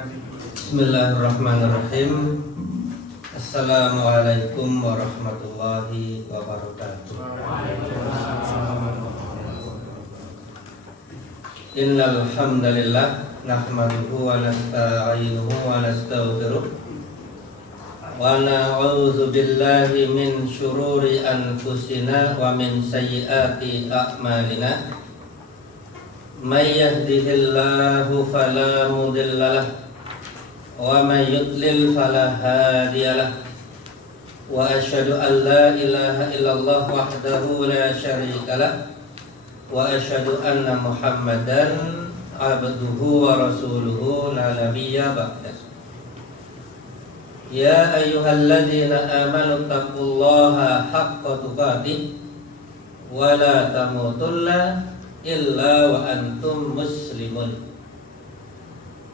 Bismillahirrahmanirrahim. Assalamualaikum warahmatullahi wabarakatuh. Innal hamdalillah nahmaduhu wa nasta'inuhu wa nastaghfiruh wa na'udzu billahi min syururi anfusina wa min sayyiati a'malina. May yahdihillahu fala mudilla lahu wa may yudlil fala hadiya lahu wa asyhadu an la ilaha illallah wahdahu la syarika lahu wa asyhadu anna Muhammadan abduhu wa rasuluhu la nabiyya ba'dah. Ya ayyuhalladzina amanu taqullaha haqqa tuqatih wa la tamutunna illa wa antum muslimun.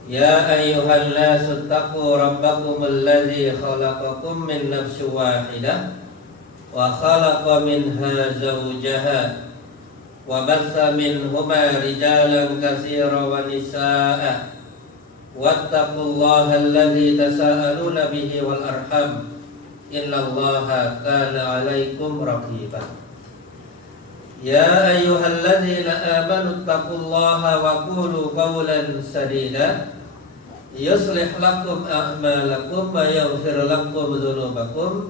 Ya ayyuhan nasu taqu rabbakum alladzi khalaqakum min nafsin wahidah wa khalaqa minha zawjaha wa batha minhuma rijalan katsiran wa nisaa'a wattaqullaha alladzi tasaaluna bihi wal arham innallaha kana 'alaikum raqiba. Ya ayyuhalladzina amanu taqullaha wa qulu qawlan sadida yuslih lakum a'malakum wa yaghfir lakum dzunubakum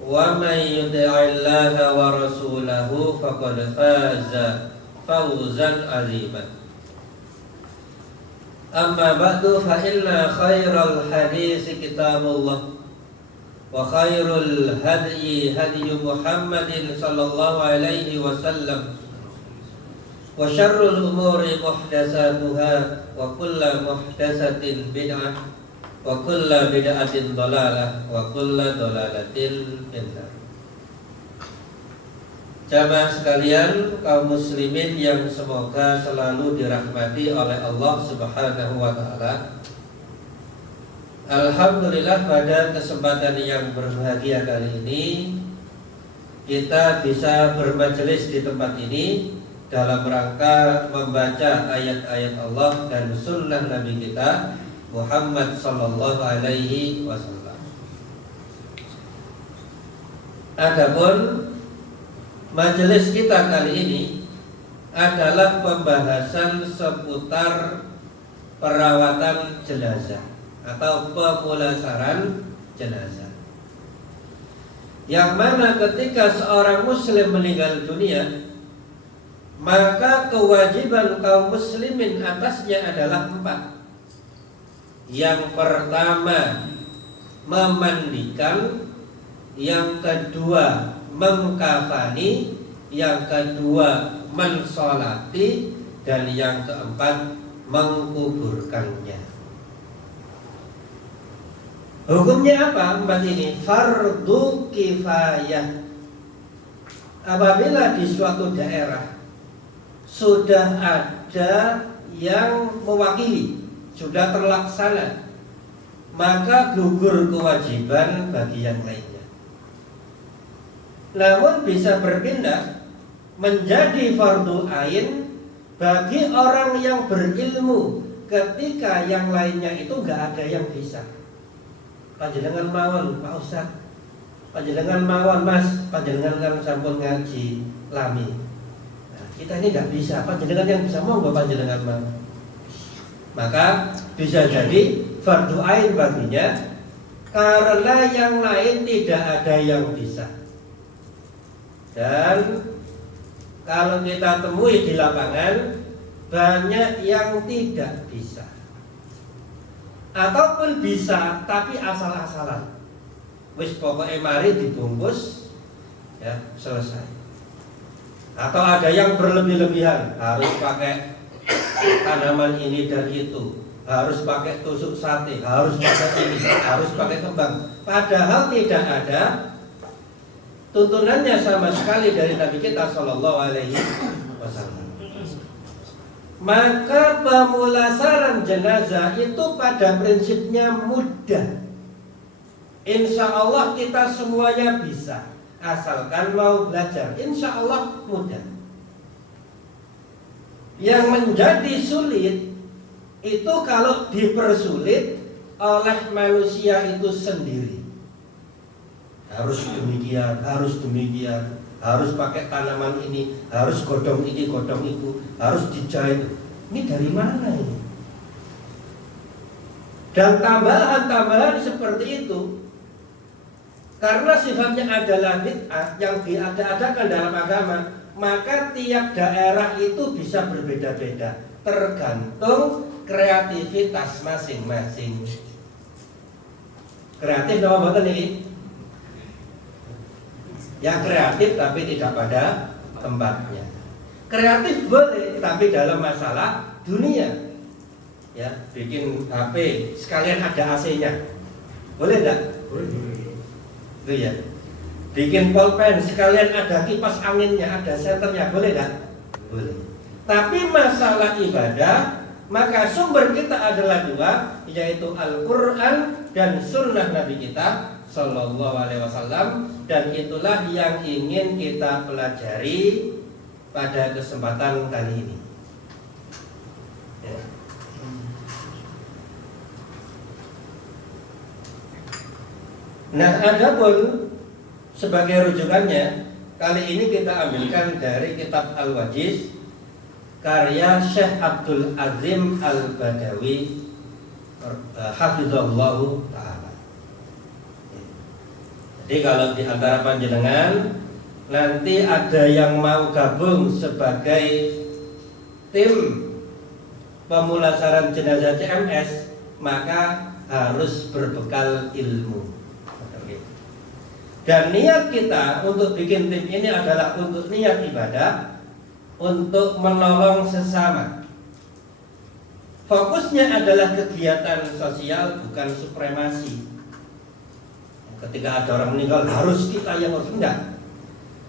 wa may yuti'illaha wa rasulahu faqad faza fawzan 'aziman. Amma ba'du fa inna khairal hadits kitabullah wa khairul hadyi hadyu Muhammadin sallallahu alaihi wasallam wa syarrul umuri muhdatsatuha wa kullu muhdatsatin bid'ah wa kullu bid'atin dhalalah wa kullu dhalalatin finnar. Jamaah sekalian, kaum muslimin yang semoga selalu dirahmati oleh Allah Subhanahu wa taala. Alhamdulillah, pada kesempatan yang berbahagia kali ini kita bisa bermajelis di tempat ini dalam rangka membaca ayat-ayat Allah dan sunnah Nabi kita Muhammad sallallahu alaihi wasallam. Adapun majelis kita kali ini adalah pembahasan seputar perawatan jenazah atau pemulasaran jenazah, yang mana ketika seorang muslim meninggal dunia, maka kewajiban kaum muslimin atasnya adalah 4. Yang pertama, memandikan. Yang kedua, mengkafani. Yang kedua, mensolati. Dan yang keempat, menguburkannya. Hukumnya apa? 4 ini fardu kifayah. Apabila di suatu daerah sudah ada yang mewakili, sudah terlaksana, maka gugur kewajiban bagi yang lainnya. Namun bisa berpindah menjadi fardu ain bagi orang yang berilmu ketika yang lainnya itu nggak ada yang bisa. Panjenengan mawon Pak Ustaz, panjenengan mawon Mas, panjenengan kan sampun ngaji lami. Nah, kita ini nggak bisa, panjenengan yang bisa, mau nggak panjenengan mawon. Maka bisa jadi fardu ain baginya karena yang lain tidak ada yang bisa. Dan kalau kita temui di lapangan, banyak yang tidak bisa, ataupun bisa tapi asal-asalan. Wis pokoknya mari dibungkus, ya selesai. Atau ada yang berlebih-lebihan, harus pakai tanaman ini dan itu, harus pakai tusuk sate, harus pakai ini, harus pakai kembang. Padahal tidak ada tuntunannya sama sekali dari Nabi kita Sallallahu Alaihi Wasallam. Maka pemulasaran jenazah itu pada prinsipnya mudah. Insya Allah kita semuanya bisa, asalkan mau belajar. Insya Allah mudah. Yang menjadi sulit itu kalau dipersulit oleh manusia itu sendiri. Harus demikian, harus pakai tanaman ini, harus godong ini, godong itu, harus dijahit. Ini dari mana ini? Dan tambahan-tambahan seperti itu, karena sifatnya adalah bid'ah yang diada-adakan dalam agama, maka tiap daerah itu bisa berbeda-beda, tergantung kreativitas masing-masing. Kreatif nama boten ini? Yang kreatif tapi tidak pada tempatnya. Kreatif boleh tapi dalam masalah dunia. Ya, bikin HP sekalian ada AC-nya. Boleh enggak? Boleh. Itu ya. Bikin pulpen sekalian ada kipas anginnya, ada senternya. Boleh enggak? Boleh. Tapi masalah ibadah, maka sumber kita adalah dua, yaitu Al-Qur'an dan sunnah Nabi kita Sallallahu Alaihi Wasallam, dan itulah yang ingin kita pelajari pada kesempatan kali ini. Ya. Nah, adapun sebagai rujukannya, kali ini kita ambilkan dari kitab Al-Wajiz karya Syekh Abdul Azim Al-Badawi hafizallahu ta'ala. Jadi kalau di antara panjenengan nanti ada yang mau gabung sebagai tim pemulasaran jenazah CMS, maka harus berbekal ilmu. Dan niat kita untuk bikin tim ini adalah untuk niat ibadah, untuk menolong sesama. Fokusnya adalah kegiatan sosial, bukan supremasi. Ketika ada orang meninggal harus kita yang ngurus, enggak.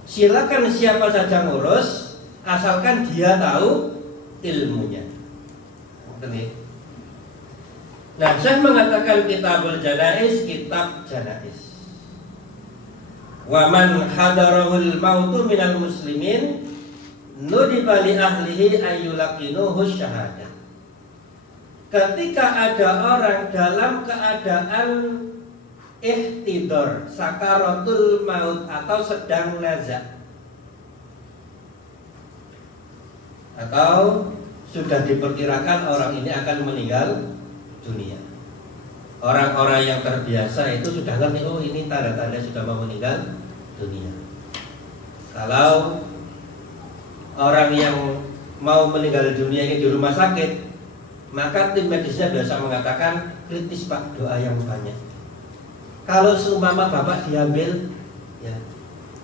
Silakan siapa saja ngurus, asalkan dia tahu ilmunya. Nah, saya mengatakan kitabul janaiz, kitab janaiz. Wa man hadarahul mautu minal muslimin nudiba li ahlihi ayyulaqinuhu syahadah. Ketika ada orang dalam keadaan ihtidor, sakaratul maut atau sedang nazak, atau sudah diperkirakan orang ini akan meninggal dunia. Orang-orang yang terbiasa itu sudah ngerti, oh ini tanda-tanda sudah mau meninggal dunia. Kalau orang yang mau meninggal dunia ini di rumah sakit, maka tim medisnya biasa mengatakan kritis Pak, doa yang banyak. Kalau seumpama Bapak diambil, ya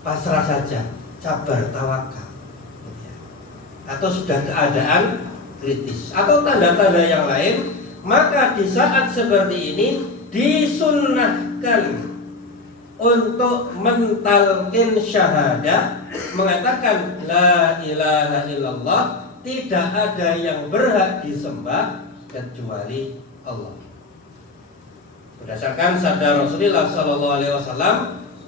pasrah saja, sabar, tawakal. Atau sudah keadaan kritis, atau tanda-tanda yang lain, maka di saat seperti ini disunnahkan untuk mentalkin syahadah, mengatakan la ilaha illallah, tidak ada yang berhak disembah kecuali Allah. Berdasarkan sabda Rasulullah sallallahu alaihi wasallam,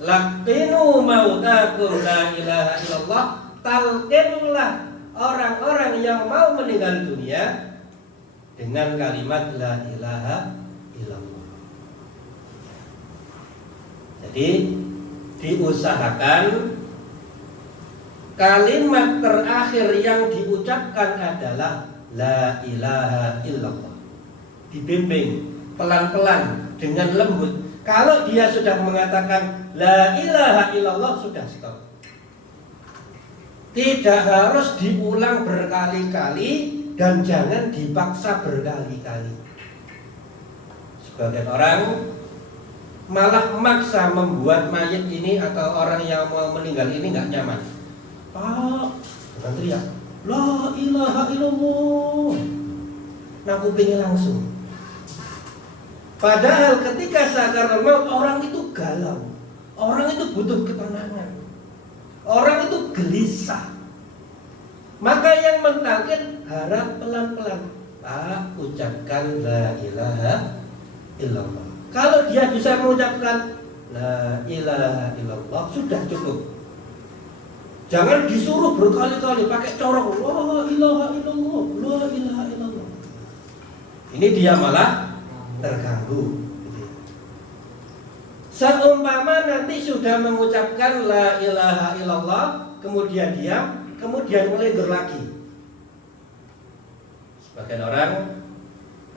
laqinu mautakum la ilaha illallah, talqinlah orang-orang yang mau meninggal dunia dengan kalimat la ilaha illallah. Jadi diusahakan kalimat terakhir yang diucapkan adalah la ilaha illallah. Dibimbing pelan-pelan dengan lembut. Kalau dia sudah mengatakan la ilaha illallah, sudah stop. Tidak harus diulang berkali-kali dan jangan dipaksa berkali-kali. Sebagian orang malah memaksa membuat mayat ini atau orang yang mau meninggal ini nggak nyaman. Pak, jangan teriak la ilaha illallah, nah kupingnya langsung. Padahal ketika sakaratul maut orang itu galau, orang itu butuh ketenangan, orang itu gelisah. Maka yang mentalkin harap pelan-pelan, Pak, ucapkan la ilaha illallah. Kalau dia bisa mengucapkan la ilaha illallah, sudah cukup. Jangan disuruh berkali-kali pakai corong la ilaha illallah, la ilaha illallah. Ini dia malah terganggu. Gitu ya. Seumpama nanti sudah mengucapkan la ilaha illallah, kemudian diam, kemudian melindur lagi. Sebagian orang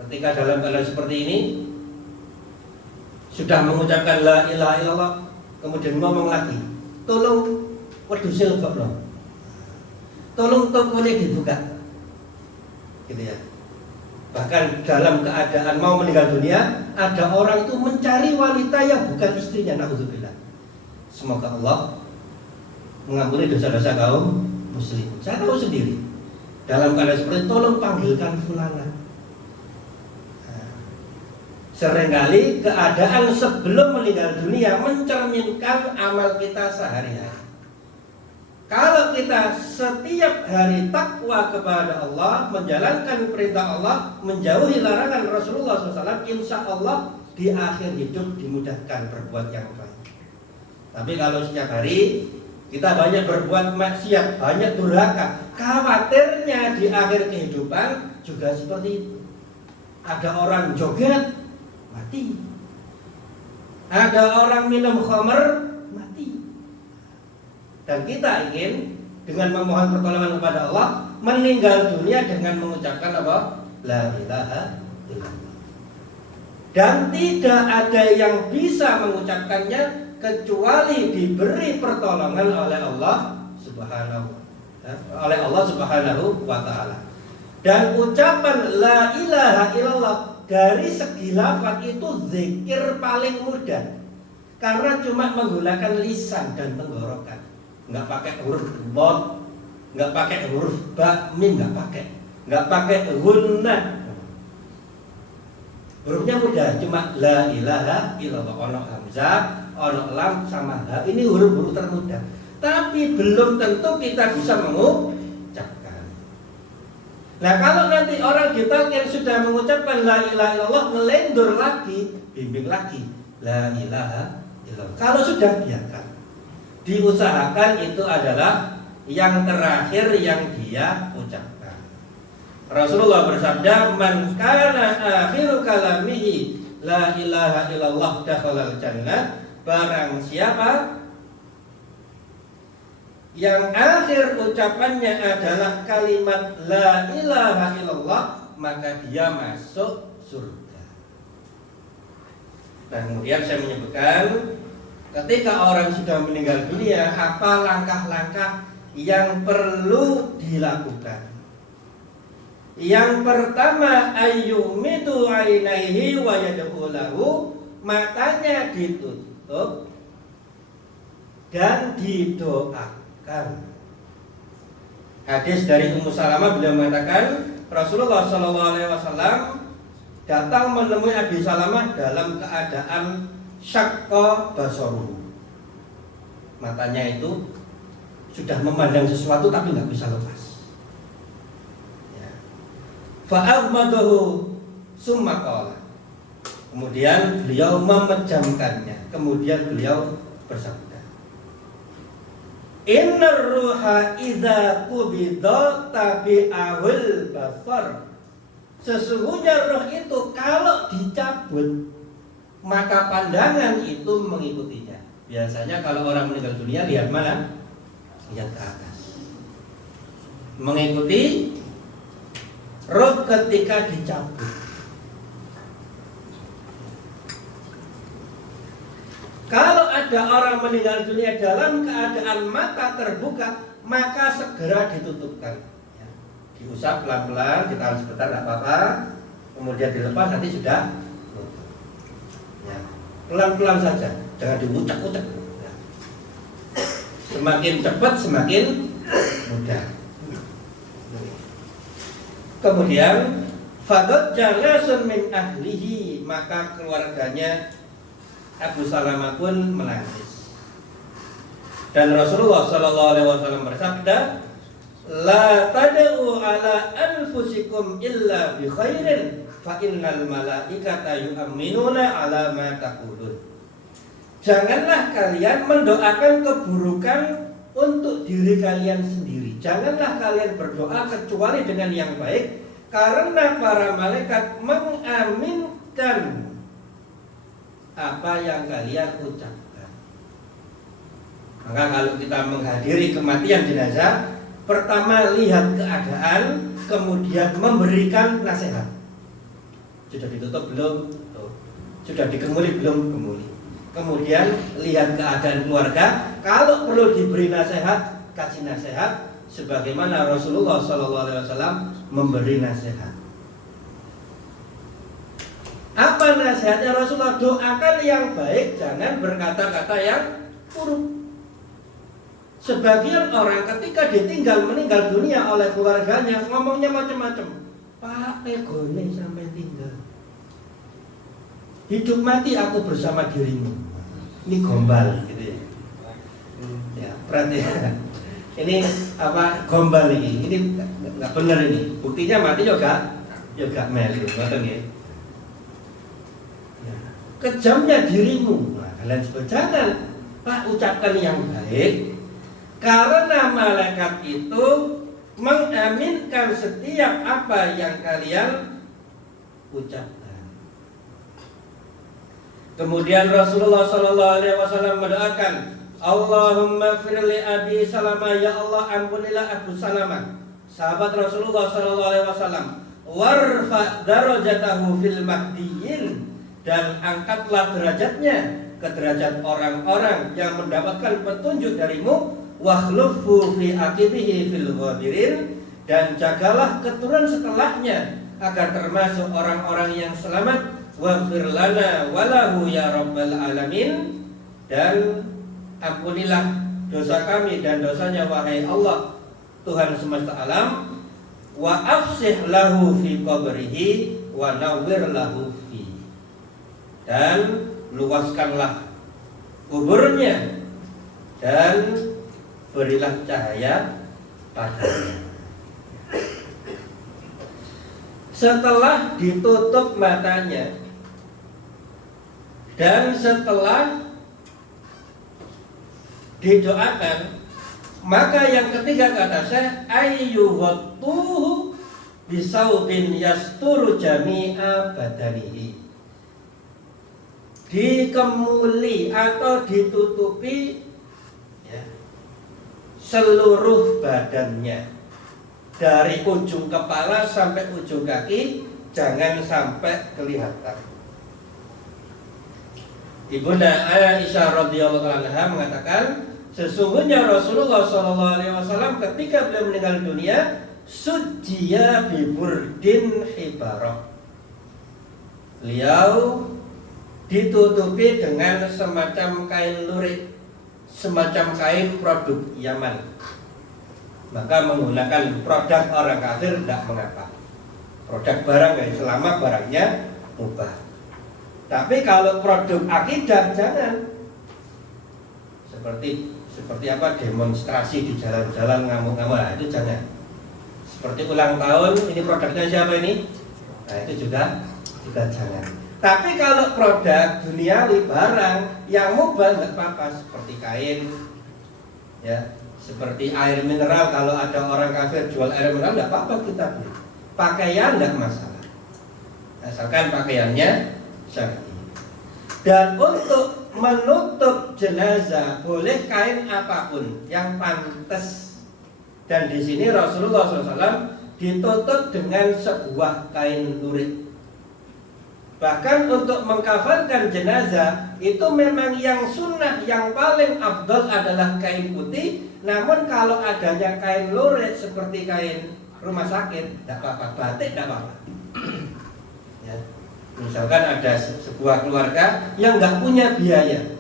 ketika dalam keadaan seperti ini sudah mengucapkan la ilaha illallah, kemudian ngomong lagi, tolong wedhuse lebokno, tolong tokone dibuka, gitu ya. Bahkan dalam keadaan mau meninggal dunia, ada orang itu mencari wanita yang bukan istrinya, naudzubillah. Semoga Allah mengampuni dosa-dosa kaum muslim. Saya tahu sendiri, dalam keadaan seperti itu, tolong panggilkan fulana. Seringkali keadaan sebelum meninggal dunia mencerminkan amal kita sehari-hari. Kalau kita setiap hari takwa kepada Allah, menjalankan perintah Allah, menjauhi larangan Rasulullah SAW, insya Allah di akhir hidup dimudahkan berbuat yang baik. Tapi kalau setiap hari kita banyak berbuat maksiat, banyak durhaka, khawatirnya di akhir kehidupan juga seperti itu. Ada orang joget, mati. Ada orang minum khamr, mati. Dan kita ingin dengan memohon pertolongan kepada Allah meninggal dunia dengan mengucapkan apa? La ilaha illallah. Dan tidak ada yang bisa mengucapkannya kecuali diberi pertolongan oleh Allah Subhanahu wa ta'ala. Dan ucapan la ilaha illallah dari segi lafaz itu zikir paling mudah, karena cuma menggunakan lisan dan tenggorokan, nggak pakai huruf dhad, nggak pakai huruf ba, mim, nggak pakai gunnah. Hurufnya mudah, cuma la ilaha illallah, ono hamzah, ono lam sama ha. Ini huruf-huruf termudah. Tapi belum tentu kita bisa mengucapkan. Nah, kalau nanti orang ditalkin sudah mengucapkan la ilaha illallah, ngelendur lagi, bimbing lagi la ilaha illallah. Kalau sudah biarkan. Diusahakan itu adalah yang terakhir yang dia ucapkan. Rasulullah bersabda, "Man kana akhiru kalamihi la ilaha illallah dakhalal jannah." Barang siapa yang akhir ucapannya adalah kalimat la ilaha illallah, maka dia masuk surga. Nah, kemudian saya menyebutkan ketika orang sudah meninggal dunia, apa langkah-langkah yang perlu dilakukan. Yang pertama, ayyumidu ainaihi wa yad'u lahu, matanya ditutup dan didoakan. Hadis dari Ummu Salamah, beliau mengatakan Rasulullah SAW datang menemui Abi Salamah dalam keadaan syaqqa basaruhu. Matanya itu sudah memandang sesuatu tapi nggak bisa lepas. Fa'aghmadahu summa qala. Kemudian beliau memejamkannya. Kemudian beliau bersabda, Innar ruha idza qubida tabi'ahul basar. Sesungguhnya roh itu kalau dicabut, maka pandangan itu mengikutinya. Biasanya kalau orang meninggal dunia lihat mana? Lihat ke atas. Mengikuti roh ketika dicabut. Kalau ada orang meninggal dunia dalam keadaan mata terbuka, maka segera ditutupkan. Ya. Diusap pelan-pelan, ditahan sebentar, tidak apa-apa. Kemudian dilepas, nanti sudah tutup. Ya. Pelan-pelan saja, jangan diucek-ucek. Ya. Semakin cepat, semakin mudah. Kemudian faqad jalasun min ahlihi, maka keluarganya Abu Salamah pun menangis. Dan Rasulullah SAW bersabda, la tad'u ala anfusikum illa bi khairin fa innal malaikata yu'minuna ala ma taqulun. Janganlah kalian mendoakan keburukan untuk diri kalian sendiri. Janganlah kalian berdoa kecuali dengan yang baik, karena para malaikat mengaminkan apa yang kalian ucapkan. Maka kalau kita menghadiri kematian jenazah, pertama lihat keadaan, kemudian memberikan nasihat. Sudah ditutup belum? Tuh. Sudah dikemuli belum? Kemuli. Kemudian lihat keadaan keluarga, kalau perlu diberi nasihat, kasih nasihat, sebagaimana Rasulullah SAW memberi nasihat. Apa nasihatnya Rasulullah? Doakan yang baik, jangan berkata-kata yang buruk. Sebagian orang ketika meninggal dunia oleh keluarganya, ngomongnya macam-macam. Pak, egone sampai tinggal. Hidup mati aku bersama dirimu. Ini gombal gitu ya. Ya, berarti ini apa gombal ini? Ini nggak benar ini. Buktinya mati juga melu, betul ya. Kejamnya dirimu. Nah, kalian sebut jangan. Pak, ucapkan yang baik. Karena malaikat itu mengaminkan setiap apa yang kalian ucapkan. Kemudian Rasulullah SAW mendoakan, Allahumma firli Abi Salamah, ya Allah ampunilah Abu Salamah, sahabat Rasulullah SAW, warfa darajatahu fil mahdiyin, dan angkatlah derajatnya ke derajat orang-orang yang mendapatkan petunjuk darimu, wakhlufu fi aqibihi fil ghabirin, dan jagalah keturunan setelahnya agar termasuk orang-orang yang selamat, waghfir lana walahu ya rabbal alamin, dan ampunilah dosa kami dan dosanya wahai Allah Tuhan semesta alam, wa afsih lahu fi qabrihi wa nawwir lahu fi, dan luaskanlah kuburnya dan berilah cahaya padanya. Setelah ditutup matanya dan setelah didoakan, maka yang ketiga kata saya, ayyuhattuhu bisaubin yasturu jami'a badanihi, dikemuli atau ditutupi ya, seluruh badannya, dari ujung kepala sampai ujung kaki, jangan sampai kelihatan. Ibunda Aisyah radhiyallahu anha mengatakan, sesungguhnya Rasulullah SAW ketika beliau meninggal dunia, sujjiya biburdin hibarah, beliau ditutupi dengan semacam kain lurik, semacam kain produk Yaman. Maka menggunakan produk orang kafir tidak mengapa, produk barang yang selama barangnya mubah. Tapi kalau produk akidah jangan. Seperti apa, demonstrasi di jalan-jalan ngamuk-ngamuk, nah, itu jangan. Seperti ulang tahun, ini produknya siapa ini? Nah, itu juga jangan. Tapi kalau produk duniawi, barang yang mubah nggak apa-apa, seperti kain, ya, seperti air mineral. Kalau ada orang kafir jual air mineral, nggak apa-apa kita beli. Pakaian nggak masalah, asalkan pakaiannya syar'i. Dan untuk menutup jenazah boleh kain apapun yang pantas. Dan di sini Rasulullah SAW ditutup dengan sebuah kain lurik. Bahkan untuk mengkafankan jenazah itu memang yang sunnah, yang paling afdal adalah kain putih. Namun kalau adanya kain lurik seperti kain rumah sakit, tidak apa-apa, batik tidak apa-apa. Ya. Misalkan ada sebuah keluarga yang nggak punya biaya,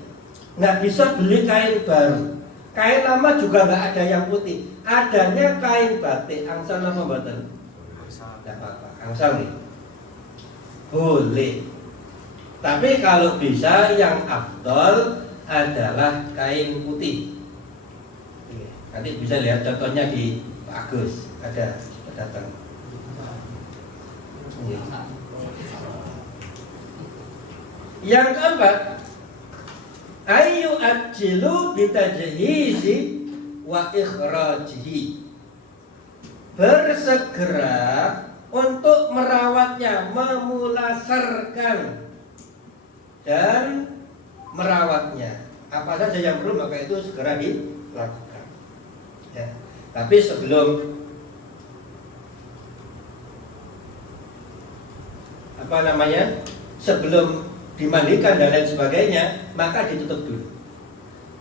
nggak bisa beli kain baru, kain lama juga nggak ada yang putih, adanya kain batik, angsal apa mboten? Nggak apa-apa, angsal nih, boleh. Tapi kalau bisa yang afdol adalah kain putih. Nanti bisa lihat contohnya di Pak Agus, ada datang. Yang keempat, ayu ajilu bitajhizi wa ikhrajihi, bersegera untuk merawatnya, memulasarkan dan merawatnya. Apa saja yang perlu maka itu segera dilakukan. Ya. Tapi sebelum sebelum dimandikan dan lain sebagainya, maka ditutup dulu.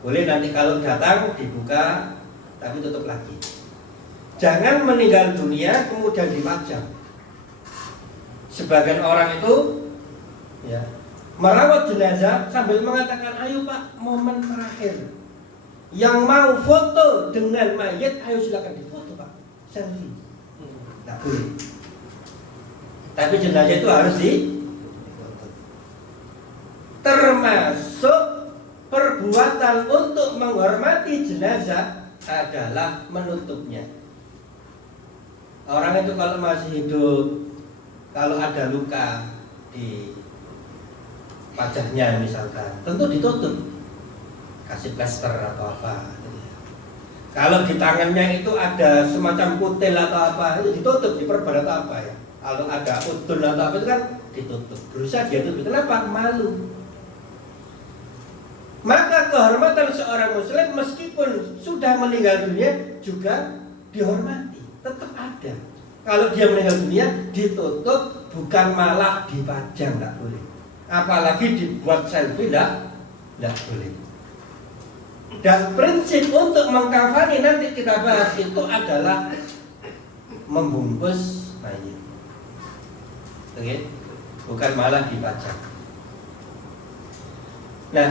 Boleh nanti kalau datang dibuka, tapi tutup lagi. Jangan meninggal dunia kemudian dipajang. Sebagian orang itu ya merawat jenazah sambil mengatakan, ayo Pak, momen terakhir. Yang mau foto dengan mayat, ayo silakan difoto Pak, selfie. Tidak boleh. Tapi jenazah itu harus difoto. Termasuk perbuatan untuk menghormati jenazah adalah menutupnya. Orang itu kalau masih hidup, kalau ada luka di wajahnya misalkan, tentu ditutup, kasih plester atau apa. Kalau di tangannya itu ada semacam kutil atau apa, itu ditutup, diperban atau apa ya. Kalau ada udun atau apa itu kan ditutup. Berusaha dia tutup. Kenapa? Malu. Maka kehormatan seorang muslim meskipun sudah meninggal dunia juga dihormati, tetap ada. Kalau dia meninggal dunia ditutup, bukan malah dipajang, tidak boleh. Apalagi dibuat selfie, tidak boleh. Dan prinsip untuk mengkafani nanti kita bahas itu adalah membungkus mayat. Oke? Bukan malah dipajang. Nah,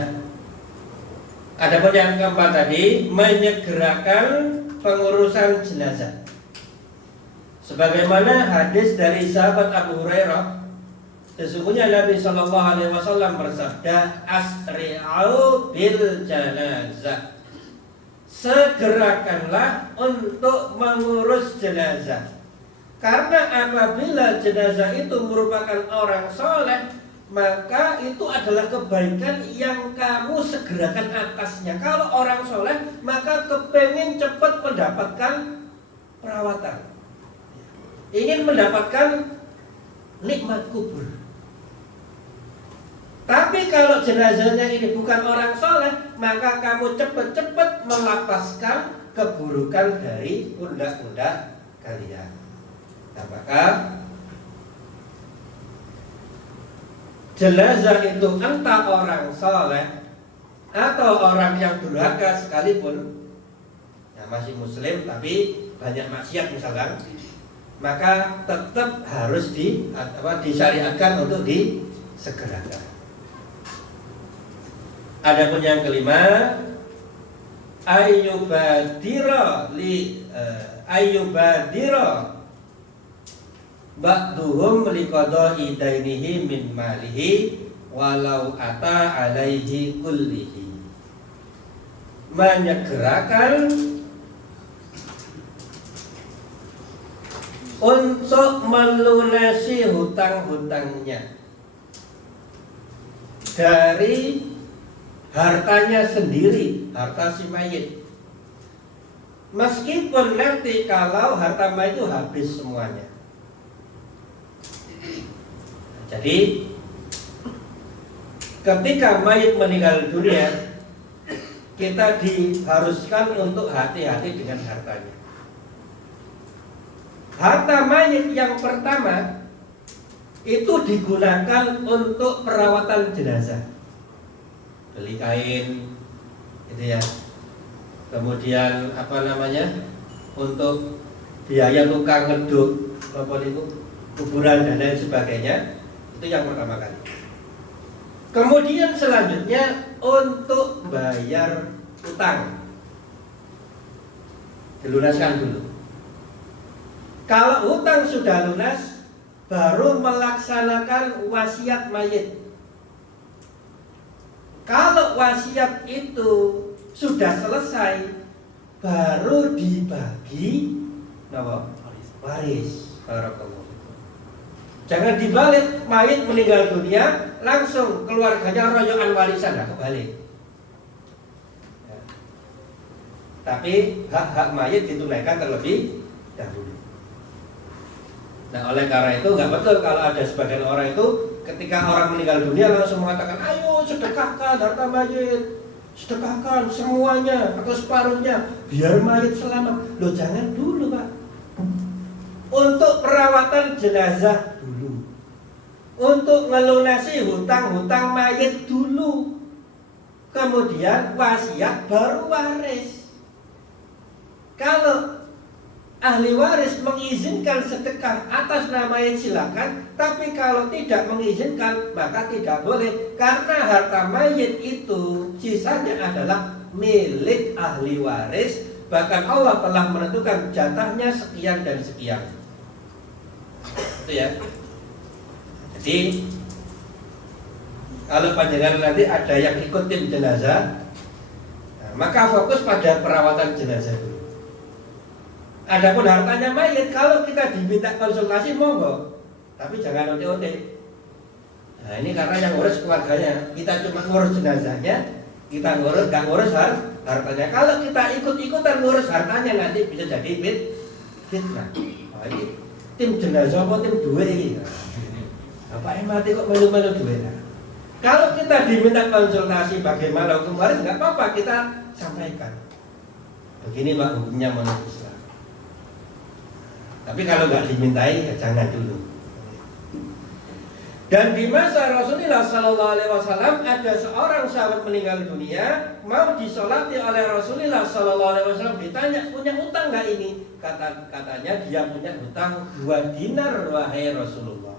adapun yang keempat tadi, menyegerakan pengurusan jenazah. Sebagaimana hadis dari sahabat Abu Hurairah, sesungguhnya Nabi Shallallahu Alaihi Wasallam bersabda, asri'u bil janazah, segerakanlah untuk mengurus jenazah. Karena apabila jenazah itu merupakan orang soleh, maka itu adalah kebaikan yang kamu segerakan atasnya. Kalau orang soleh, maka kepengen cepat mendapatkan perawatan, ingin mendapatkan nikmat kubur. Tapi kalau jenazahnya ini bukan orang soleh, maka kamu cepat-cepat melapaskan keburukan dari pundak-pundak kalian. Nah, maka jenazah itu entah orang soleh atau orang yang durhaka sekalipun, nah masih muslim tapi banyak maksiat misalkan, maka tetap harus disyariatkan untuk disegerakan. Adapun yang kelima, ayyubadira ba'duhum liqada'i dainihi min malihi walau ata alaihi kullihi. Menyegerakan untuk melunasi hutang-hutangnya dari hartanya sendiri, harta si mayit. Meskipun nanti kalau harta mayit itu habis semuanya. Jadi ketika mayit meninggal dunia, kita diharuskan untuk hati-hati dengan hartanya. Harta mayit yang pertama itu digunakan untuk perawatan jenazah, beli kain, gitu ya. Kemudian untuk biaya tukang ngeduk, kuburan dan lain sebagainya. Itu yang pertama kali. Kemudian selanjutnya untuk bayar utang, dilunaskan dulu. Kalau utang sudah lunas, baru melaksanakan wasiat mayit. Kalau wasiat itu sudah selesai, baru dibagi waris. Barakallahu. Jangan dibalik, mayit meninggal dunia langsung keluarganya royokan warisan, nah kebalik. Ya. Tapi hak-hak mayit ditunaikan terlebih dahulu. Nah, oleh karena itu nggak betul kalau ada sebagian orang itu ketika orang meninggal dunia langsung mengatakan, ayo sedekahkan harta mayit, sedekahkan semuanya atau separuhnya biar mayit selamat. Loh, jangan dulu Pak. Untuk perawatan jenazah dulu, untuk ngelunasi hutang-hutang mayit dulu, kemudian wasiat baru waris. Kalau ahli waris mengizinkan sedekah atas nama mayit silakan, tapi kalau tidak mengizinkan maka tidak boleh, karena harta mayit itu sisanya adalah milik ahli waris, bahkan Allah telah menentukan jatahnya sekian dan sekian. Itu ya. Jadi kalau panjenengan nanti ada yang ikut tim jenazah, nah, maka fokus pada perawatan jenazah dulu. Adapun hartanya mayit, kalau kita diminta konsultasi monggo, tapi jangan onte-onte. Nah, ini karena yang ngurus keluarganya, kita cuma ngurus jenazahnya, kita nggak ngurus hartanya. Kalau kita ikut-ikutan ngurus hartanya, nanti bisa jadi fitnah. Nah, ini tim jenazah apa tim duwe ini? Apa mati kok melu-melu duwe? Nah, kalau kita diminta konsultasi bagaimana hukum waris, nggak apa-apa, kita sampaikan. Begini Pak hukumnya menurut Islam. Tapi kalau nggak dimintai, ya jangan dulu. Dan di masa Rasulullah SAW ada seorang sahabat meninggal dunia, mau disolati oleh Rasulullah SAW. Ditanya, punya utang nggak ini? Katanya dia punya utang 2 dinar wahai Rasulullah.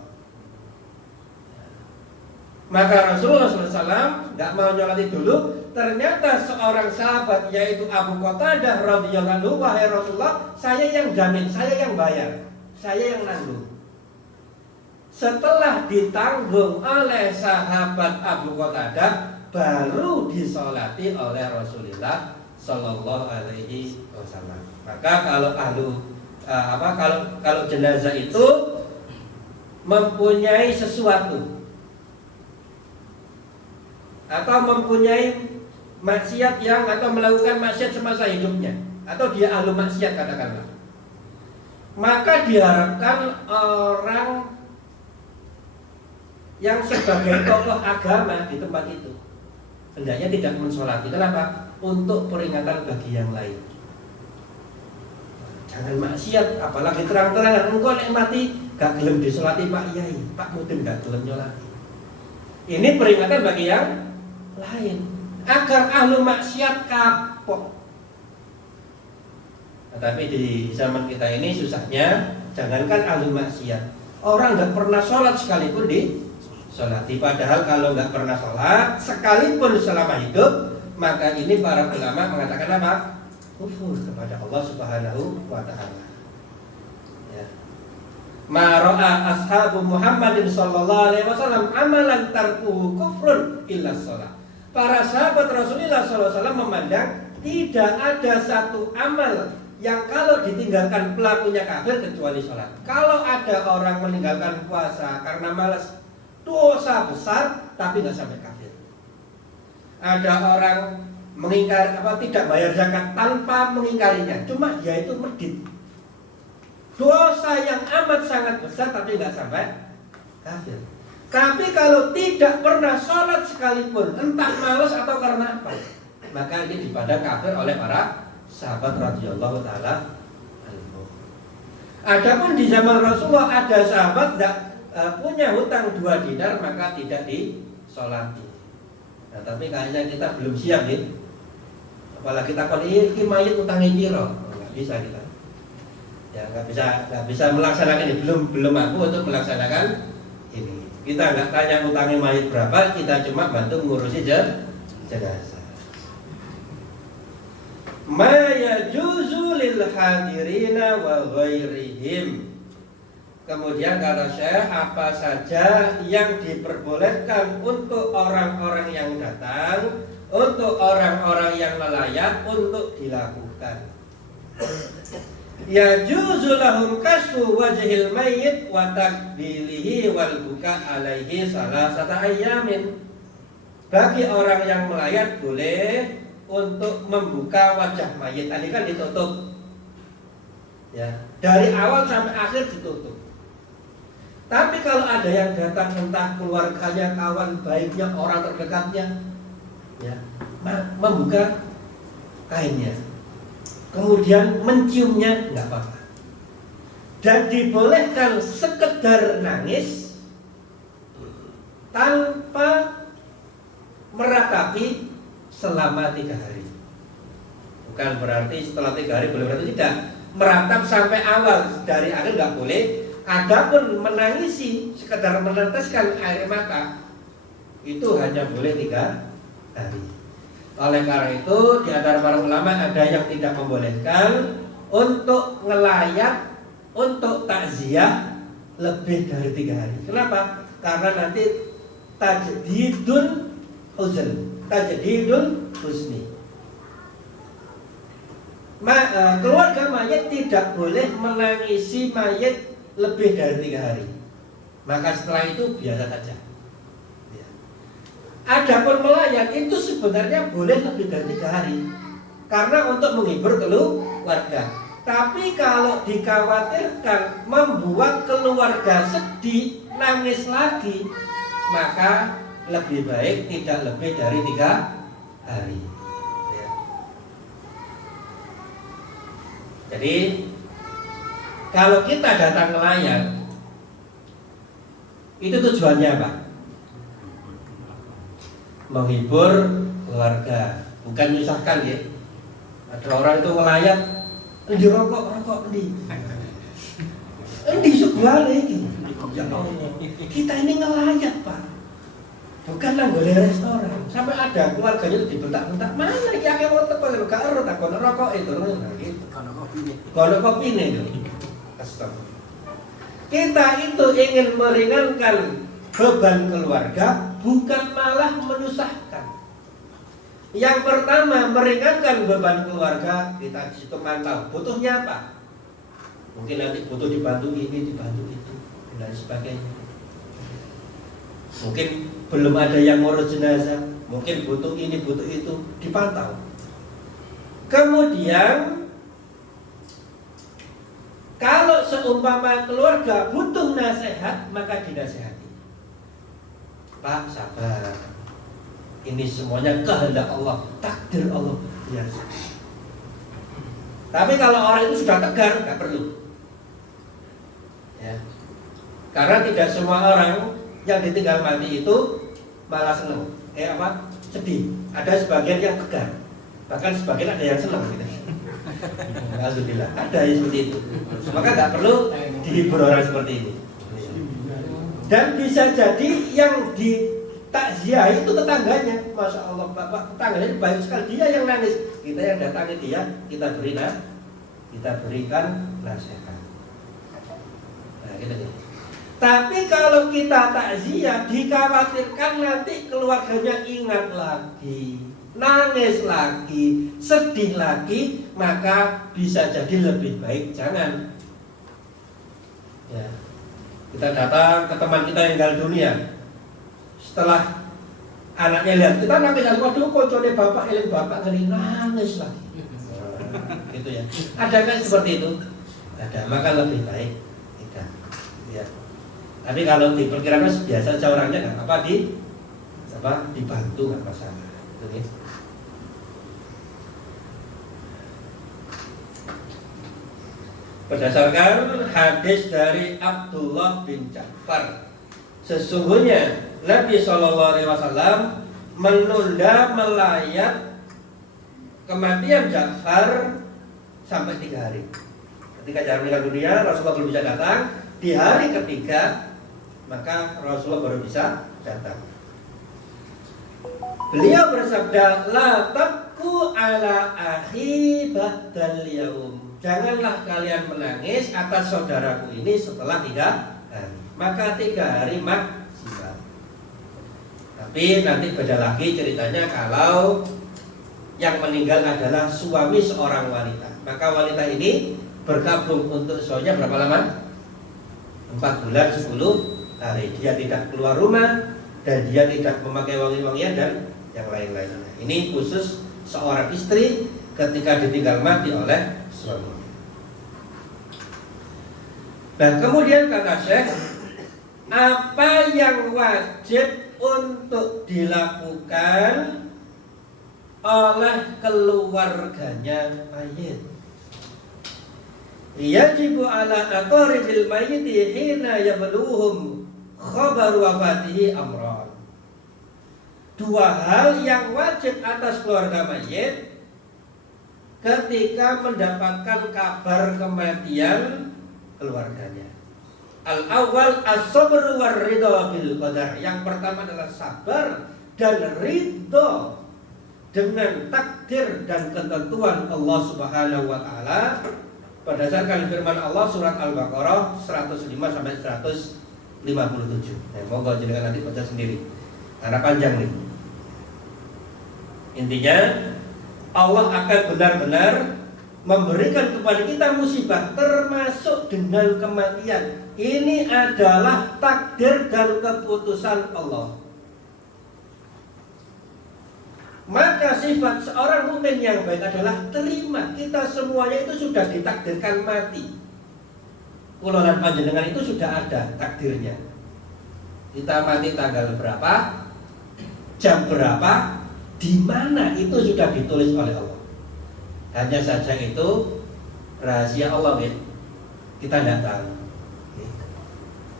Maka Rasulullah SAW nggak mau nyolati dulu. Ternyata seorang sahabat yaitu Abu Qatadah radhiyallahu anhu, wahai Rasulullah, saya yang jamin, saya yang bayar, saya yang nanggung. Setelah ditanggung oleh sahabat Abu Qatadah, baru disolati oleh Rasulullah Sallallahu Alaihi Wasallam. Maka kalau kalau jenazah itu mempunyai sesuatu atau mempunyai maksiat yang atau melakukan maksiat semasa hidupnya, atau dia ahlu maksiat katakanlah, maka diharapkan orang yang sebagai tokoh agama di tempat itu hendaknya tidak mensolati. Kenapa? Untuk peringatan bagi yang lain. Jangan maksiat, apalagi terang-terangan. Engkau nek mati gak gelem disolati Pak Yai, Pak Mudin gak gelem nyolati. Ini peringatan bagi yang lain, agar ahlu maksiat kapok. Nah, tapi di zaman kita ini susahnya, jangankan ahlu maksiat, orang nggak pernah sholat sekalipun disolati. Padahal kalau nggak pernah sholat sekalipun selama hidup, maka ini para ulama mengatakan apa? Kufur kepada Allah Subhanahu wa Ta'ala. Ya. Ma ra'a ashabu Muhammadin sallallahu alaihi wasallam amalan tarkuhu kufrun illa sholat. Para sahabat Rasulullah SAW memandang tidak ada satu amal yang kalau ditinggalkan pelakunya kafir kecuali sholat. Kalau ada orang meninggalkan puasa karena malas, dosa besar tapi nggak sampai kafir. Ada orang tidak bayar zakat tanpa mengingkarinya, cuma dia itu medit. Dosa yang amat sangat besar tapi nggak sampai kafir. Tapi kalau tidak pernah sholat sekalipun, entah malas atau karena apa, maka ini dipandang kafir oleh para sahabat radhiyallahu taala anhum. Adapun di zaman Rasulullah ada sahabat tidak punya hutang 2 dinar, maka tidak disolati. Nah, tapi kayaknya kita belum siap nih. Apalagi kita kalau ini mayit utangnya piro, nggak bisa kita. Ya nggak bisa melaksanakan ini. Belum mampu untuk melaksanakan ini. Kita nggak tanya utangnya mayit berapa, kita cuma bantu ngurusi jenazah. Ma yajuzu lil hadirina wa ghairihim. Kemudian kata Syekh, apa saja yang diperbolehkan untuk orang-orang yang datang, untuk orang-orang yang melayat untuk dilakukan. Yajuzu lahum kasfu wajhil mayyit wa takbilihi wal buka alaihi salasata ayyamin. Bagi orang yang melayat boleh untuk membuka wajah mayit. Tadi kan ditutup, ya, dari awal sampai akhir ditutup. Tapi kalau ada yang datang, entah keluarganya, kawan baiknya, orang terdekatnya, ya, membuka kainnya, kemudian menciumnya, nggak apa-apa. Dan dibolehkan sekedar nangis tanpa meratapi selama 3 hari. Bukan berarti setelah 3 hari boleh, berarti tidak. Meratap sampai awal, dari akhir nggak boleh. Adapun menangisi, sekedar meneteskan air mata, itu hanya boleh 3 hari. Oleh karena itu, di antara para ulama ada yang tidak membolehkan untuk ngelayat, untuk takziah lebih dari 3 hari. Kenapa? Karena nanti tajdidul huzn, tajdidul husni. Keluarga mayit tidak boleh menangisi mayit lebih dari 3 hari. Maka setelah itu biasa saja. Ya. Adapun melayat itu sebenarnya boleh lebih dari 3 hari, karena untuk menghibur keluarga. Tapi kalau dikhawatirkan membuat keluarga sedih, nangis lagi, maka lebih baik tidak lebih dari 3 hari. Ya. Jadi kalau kita datang ngelayat, itu tujuannya apa? Menghibur keluarga, bukan menyusahkan ya. Ada orang itu ngelayat, endi rokok endi. Endi sebuah lagi. Ya Allah, kita ini ngelayat Pak, bukan nanggone restoran. Sampai ada keluarganya itu dibentak-bentak, mana iki akeh wong teko lho gak ero tak kono rokok itu. Nah gitu. Kono kopine itu. Astagfirullah. Kita itu ingin meringankan beban keluarga, bukan malah menyusahkan. Yang pertama, meringankan beban keluarga, kita situ mantau butuhnya apa. Mungkin nanti butuh dibantu ini, dibantu itu, dan sebagainya. Mungkin belum ada yang ngurus jenazah, mungkin butuh ini, butuh itu, dipantau. Kemudian kalau seumpama keluarga butuh nasihat, maka dinasihati. Pak, sabar. Ini semuanya kehendak Allah, takdir Allah. Biasa. Tapi kalau orang itu sudah tegar, nggak perlu. Ya. Karena tidak semua orang yang ditinggal mati itu malah senang. Sedih. Ada sebagian yang tegar. Bahkan sebagian ada yang senang gitu. Alhamdulillah, ada yang seperti itu. Maka nggak perlu dihibur orang seperti ini. Dan bisa jadi yang di takziah itu tetangganya, masya Allah, bapak tetangganya baik sekali, dia yang nangis, kita yang datangi dia, kita berikan nasihat. Nah, gitu. Tapi kalau kita takziah, dikhawatirkan nanti keluarganya ingat lagi, nangis lagi, sedih lagi, maka bisa jadi lebih baik jangan. Ya. Kita datang ke teman kita yang meninggal dunia, setelah anaknya lihat kita nangis, waduh kocone bapak, eling bapak ngeri, nangis lagi. Gitu ya. Ada kan seperti itu? Ada, maka lebih baik tidak. Ya. Tapi kalau diperkirakan biasa saja orangnya nggak apa dibantu nggak masalah. Gitu ya. Berdasarkan hadis dari Abdullah bin Ja'far, sesungguhnya Nabi SAW menunda melayat kematian Ja'far sampai 3 hari. Ketika Ja'far meninggal dunia, Rasulullah belum bisa datang. Di hari ketiga, maka Rasulullah baru bisa datang. Beliau bersabda, la tabku ala akhi ba'dal yaum. Janganlah kalian menangis atas saudaraku ini setelah 3 hari. Maka 3 hari maksimal. Tapi nanti beda lagi ceritanya kalau yang meninggal adalah suami seorang wanita. Maka wanita ini berkabung untuk suaminya berapa lama? 4 bulan 10 hari. Dia tidak keluar rumah dan dia tidak memakai wangi-wangian dan yang lain-lainnya. Ini khusus seorang istri ketika ditinggal mati oleh suami. Nah, kemudian kata Syekh, apa yang wajib untuk dilakukan oleh keluarganya mayit. Yajibu ala aqaribil mayyiti hina yabluhum khabar wafatihi amran. Dua hal yang wajib atas keluarga mayit ketika mendapatkan kabar kematian keluarganya. Al-awwal as-sabr war ridha bil qadar. Yang pertama adalah sabar dan ridha dengan takdir dan ketentuan Allah Subhanahu wa taala berdasarkan firman Allah surat Al-Baqarah 105 sampai 157. Monggo jenengan nanti baca sendiri. Karena panjang nih. Intinya Allah akan benar-benar memberikan kepada kita musibah termasuk dengan kematian. Ini adalah takdir dan keputusan Allah. Maka sifat seorang mukmin yang baik adalah terima. Kita semuanya itu sudah ditakdirkan mati. Kulolan panjenengan itu sudah ada takdirnya. Kita mati tanggal berapa, jam berapa, di mana itu sudah ditulis oleh Allah. Hanya saja itu rahasia Allah, ya. Kita tidak tahu.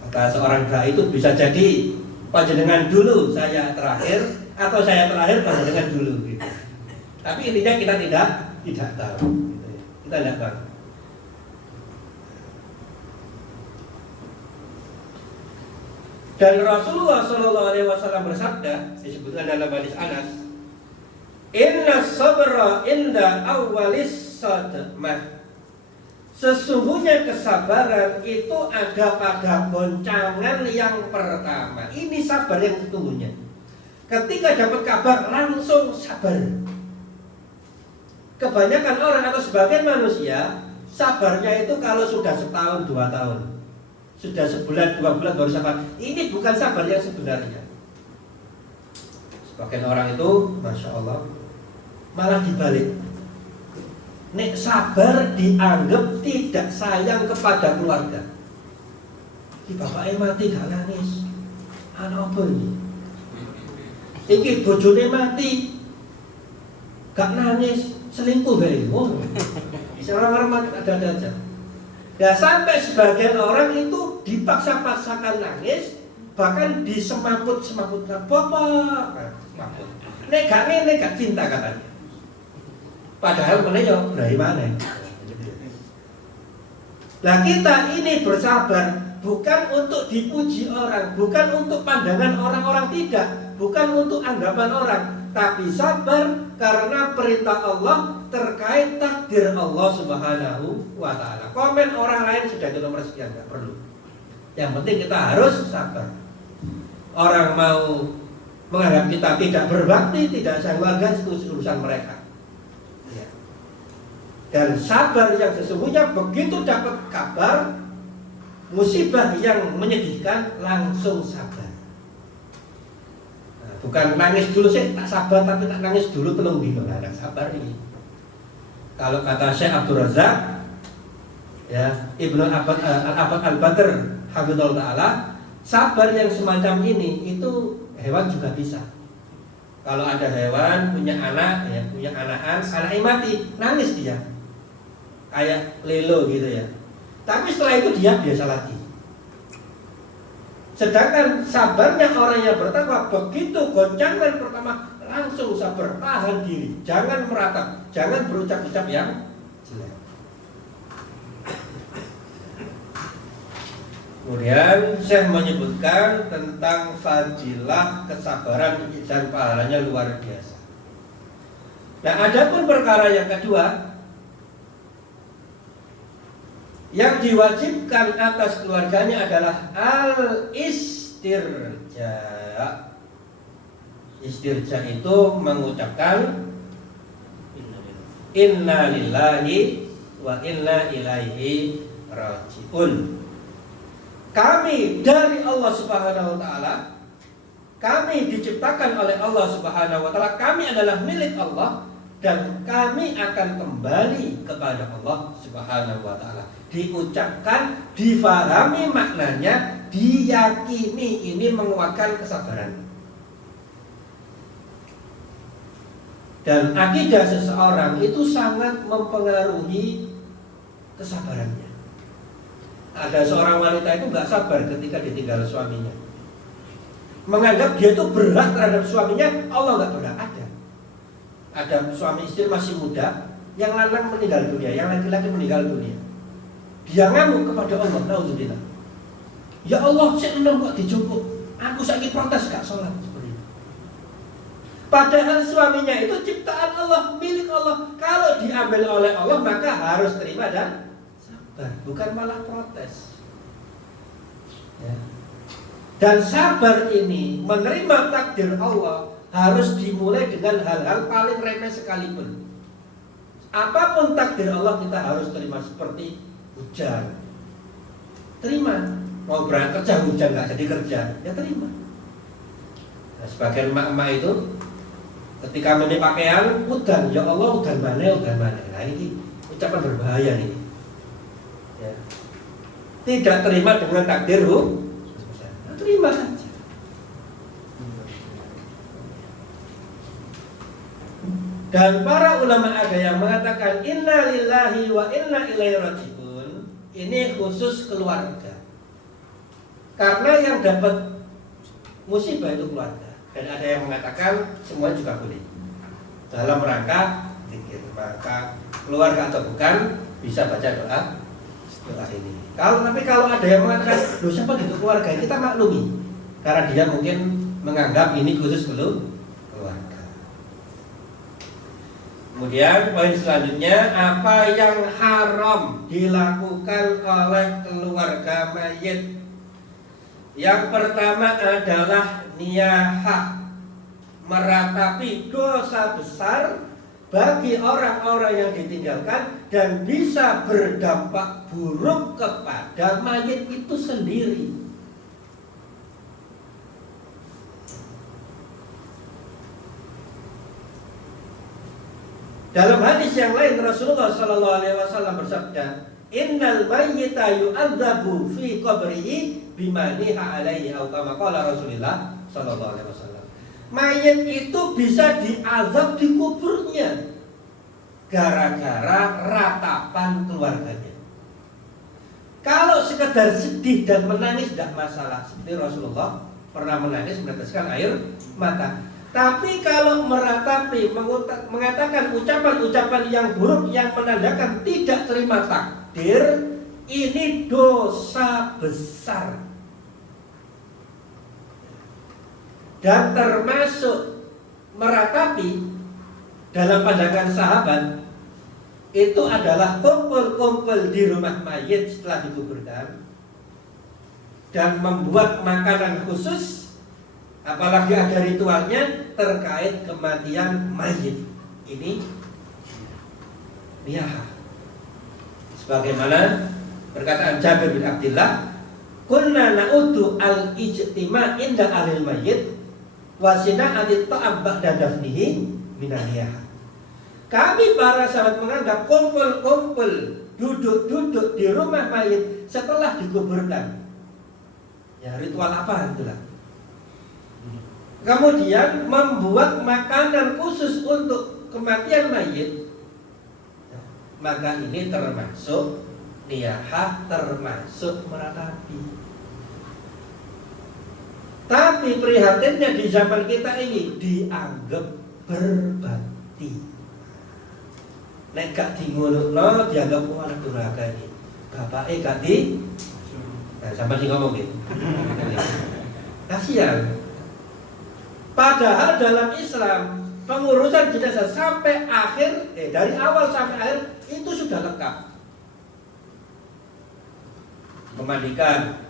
Maka seorang dai itu bisa jadi panjenengan dulu, saya terakhir, atau saya terakhir panjenengan dulu, gitu. Tapi intinya kita tidak tahu, gitu. Kita tidak tahu. Dan Rasulullah SAW bersabda, disebutkan dalam hadis Anas, Inna sabra inda awalis sadmah. Sesungguhnya kesabaran itu ada pada goncangan yang pertama. Ini sabar yang sesungguhnya. Ketika dapat kabar langsung sabar. Kebanyakan orang atau sebagian manusia sabarnya itu kalau sudah setahun 2 tahun, sudah sebulan 2 bulan baru sabar. Ini bukan sabar yang sebenarnya. Sebagian orang itu, masya Allah, malah dibalik. Nek sabar dianggap tidak sayang kepada keluarga. Ki bapaknya mati gak nangis. Anak apa ini? Iki bojone mati gak nangis, selingkuh bae. Oh. Orang-orang ada aja. Ya sampai sebagian orang itu dipaksa-paksakan nangis, bahkan disemaput-semaputkan. Bapak, semaput. Nek gak cinta katanya. Padahal mana ya berai mana. Nah kita ini bersabar bukan untuk dipuji orang, bukan untuk pandangan orang-orang, tidak, bukan untuk anggapan orang, tapi sabar karena perintah Allah terkait takdir Allah Subhanahu wa taala. Komen orang lain sudah di nomor sekian, nggak perlu. Yang penting kita harus sabar. Orang mau menganggap kita tidak berbakti, tidak sayang keluarga, itu urusan mereka. Dan sabar yang sesungguhnya begitu dapat kabar musibah yang menyedihkan langsung sabar. Nah, bukan nangis dulu sih, tak sabar tapi tak nangis dulu telung dino. Nah, sabar ini. Kalau kata Syekh Abdul Razak, ya Ibnu Al-Abad Al-Badr hafizahullah taala, sabar yang semacam ini itu hewan juga bisa. Kalau ada hewan punya anak, ya punya anaknya mati, nangis dia. Kayak lelo gitu ya. Tapi setelah itu dia biasa lagi. Sedangkan sabarnya orang yang bertakwa begitu goncangan pertama langsung sabar, tahan diri, jangan meratap, jangan berucap-ucap yang jelek. Kemudian Syekh menyebutkan tentang fadilah kesabaran dan pahalanya luar biasa. Nah, adapun perkara yang kedua yang diwajibkan atas keluarganya adalah al-istirja. Istirja itu mengucapkan inna lillahi wa inna ilaihi raji'un. Kami dari Allah Subhanahu wa taala, kami diciptakan oleh Allah Subhanahu wa taala, kami adalah milik Allah dan kami akan kembali kepada Allah Subhanahu wa taala. Diucapkan, difahami maknanya, diyakini ini menguatkan kesabaran. Dan akidah seseorang itu sangat mempengaruhi kesabarannya. Ada seorang wanita itu nggak sabar ketika ditinggal suaminya, menganggap dia itu berhak terhadap suaminya, Allah nggak berhak. Ada suami istri masih muda, yang lanang meninggal dunia, yang laki-laki meninggal dunia, dia ngamuk kepada Allah, naudzubillah. Ya Allah, saya enam kok dijupuk, aku sakit protes gak sholat. Padahal suaminya itu ciptaan Allah, milik Allah. Kalau diambil oleh Allah maka harus terima dan sabar, bukan malah protes. Ya. Dan sabar ini, menerima takdir Allah, harus dimulai dengan hal-hal paling remeh sekalipun. Apapun takdir Allah kita harus terima, seperti hujan. Terima. Mau berangkat kerja hujan gak jadi kerja, ya terima. Nah, sebagian emak-emak itu ketika mandi pakaian, udan, ya Allah udan mana. Nah ini ucapan berbahaya nih. Ya. Tidak terima dengan takdir nah, terima saja. Dan para ulama ada yang mengatakan inna lillahi wa inna ilaihi raji'un. Ini khusus keluarga. Karena yang dapat musibah itu keluarga. Dan ada yang mengatakan semua juga boleh dalam rangka zikir. Maka keluarga atau bukan bisa baca doa ini. Tapi kalau ada yang mengatakan loh siapa itu keluarga, kita maklumi karena dia mungkin menganggap ini khusus keluarga. Kemudian poin selanjutnya, apa yang haram dilakukan oleh keluarga mayit? Yang pertama adalah niyahah, meratapi dosa besar bagi orang-orang yang ditinggalkan dan bisa berdampak buruk kepada mayit itu sendiri. Dalam hadis yang lain Rasulullah SAW bersabda, innal mayyita yu'adzabu fi qabrihi bima niha alaihi atau kama qala Rasulullah SAW. Mayit itu bisa diazab di kuburnya gara-gara ratapan keluarganya. Kalau sekedar sedih dan menangis tidak masalah, seperti Rasulullah pernah menangis meneteskan air mata. Tapi kalau meratapi, mengatakan ucapan-ucapan yang buruk yang menandakan tidak terima takdir, ini dosa besar. Dan termasuk meratapi dalam pandangan sahabat itu adalah kumpul-kumpul di rumah mayit setelah dikuburkan dan membuat makanan khusus, apalagi ada ritualnya terkait kematian mayit. Ini niyah. Sebagaimana perkataan Jabir bin Abdullah, kunna na'udu al-ijtima' inda ahlil mayit wa sina'ati ta'am ba'da dafnihi minaniyah. Kami para sahabat menganggap kumpul-kumpul, duduk-duduk di rumah mayit setelah dikuburkan. Ya, ritual apa itulah. Kemudian membuat makanan khusus untuk kematian mayit, maka ini termasuk niyahah, termasuk meratapi. Tapi prihatinnya di zaman kita ini dianggap berbakti. Nek gak dimulukno dianggap anak durhaka ini. Bapake gak di. Nah, sampai sing ngomong gitu. Kasihan. Padahal dalam Islam pengurusan jenazah sampai akhir, dari awal sampai akhir itu sudah lengkap. Memandikan,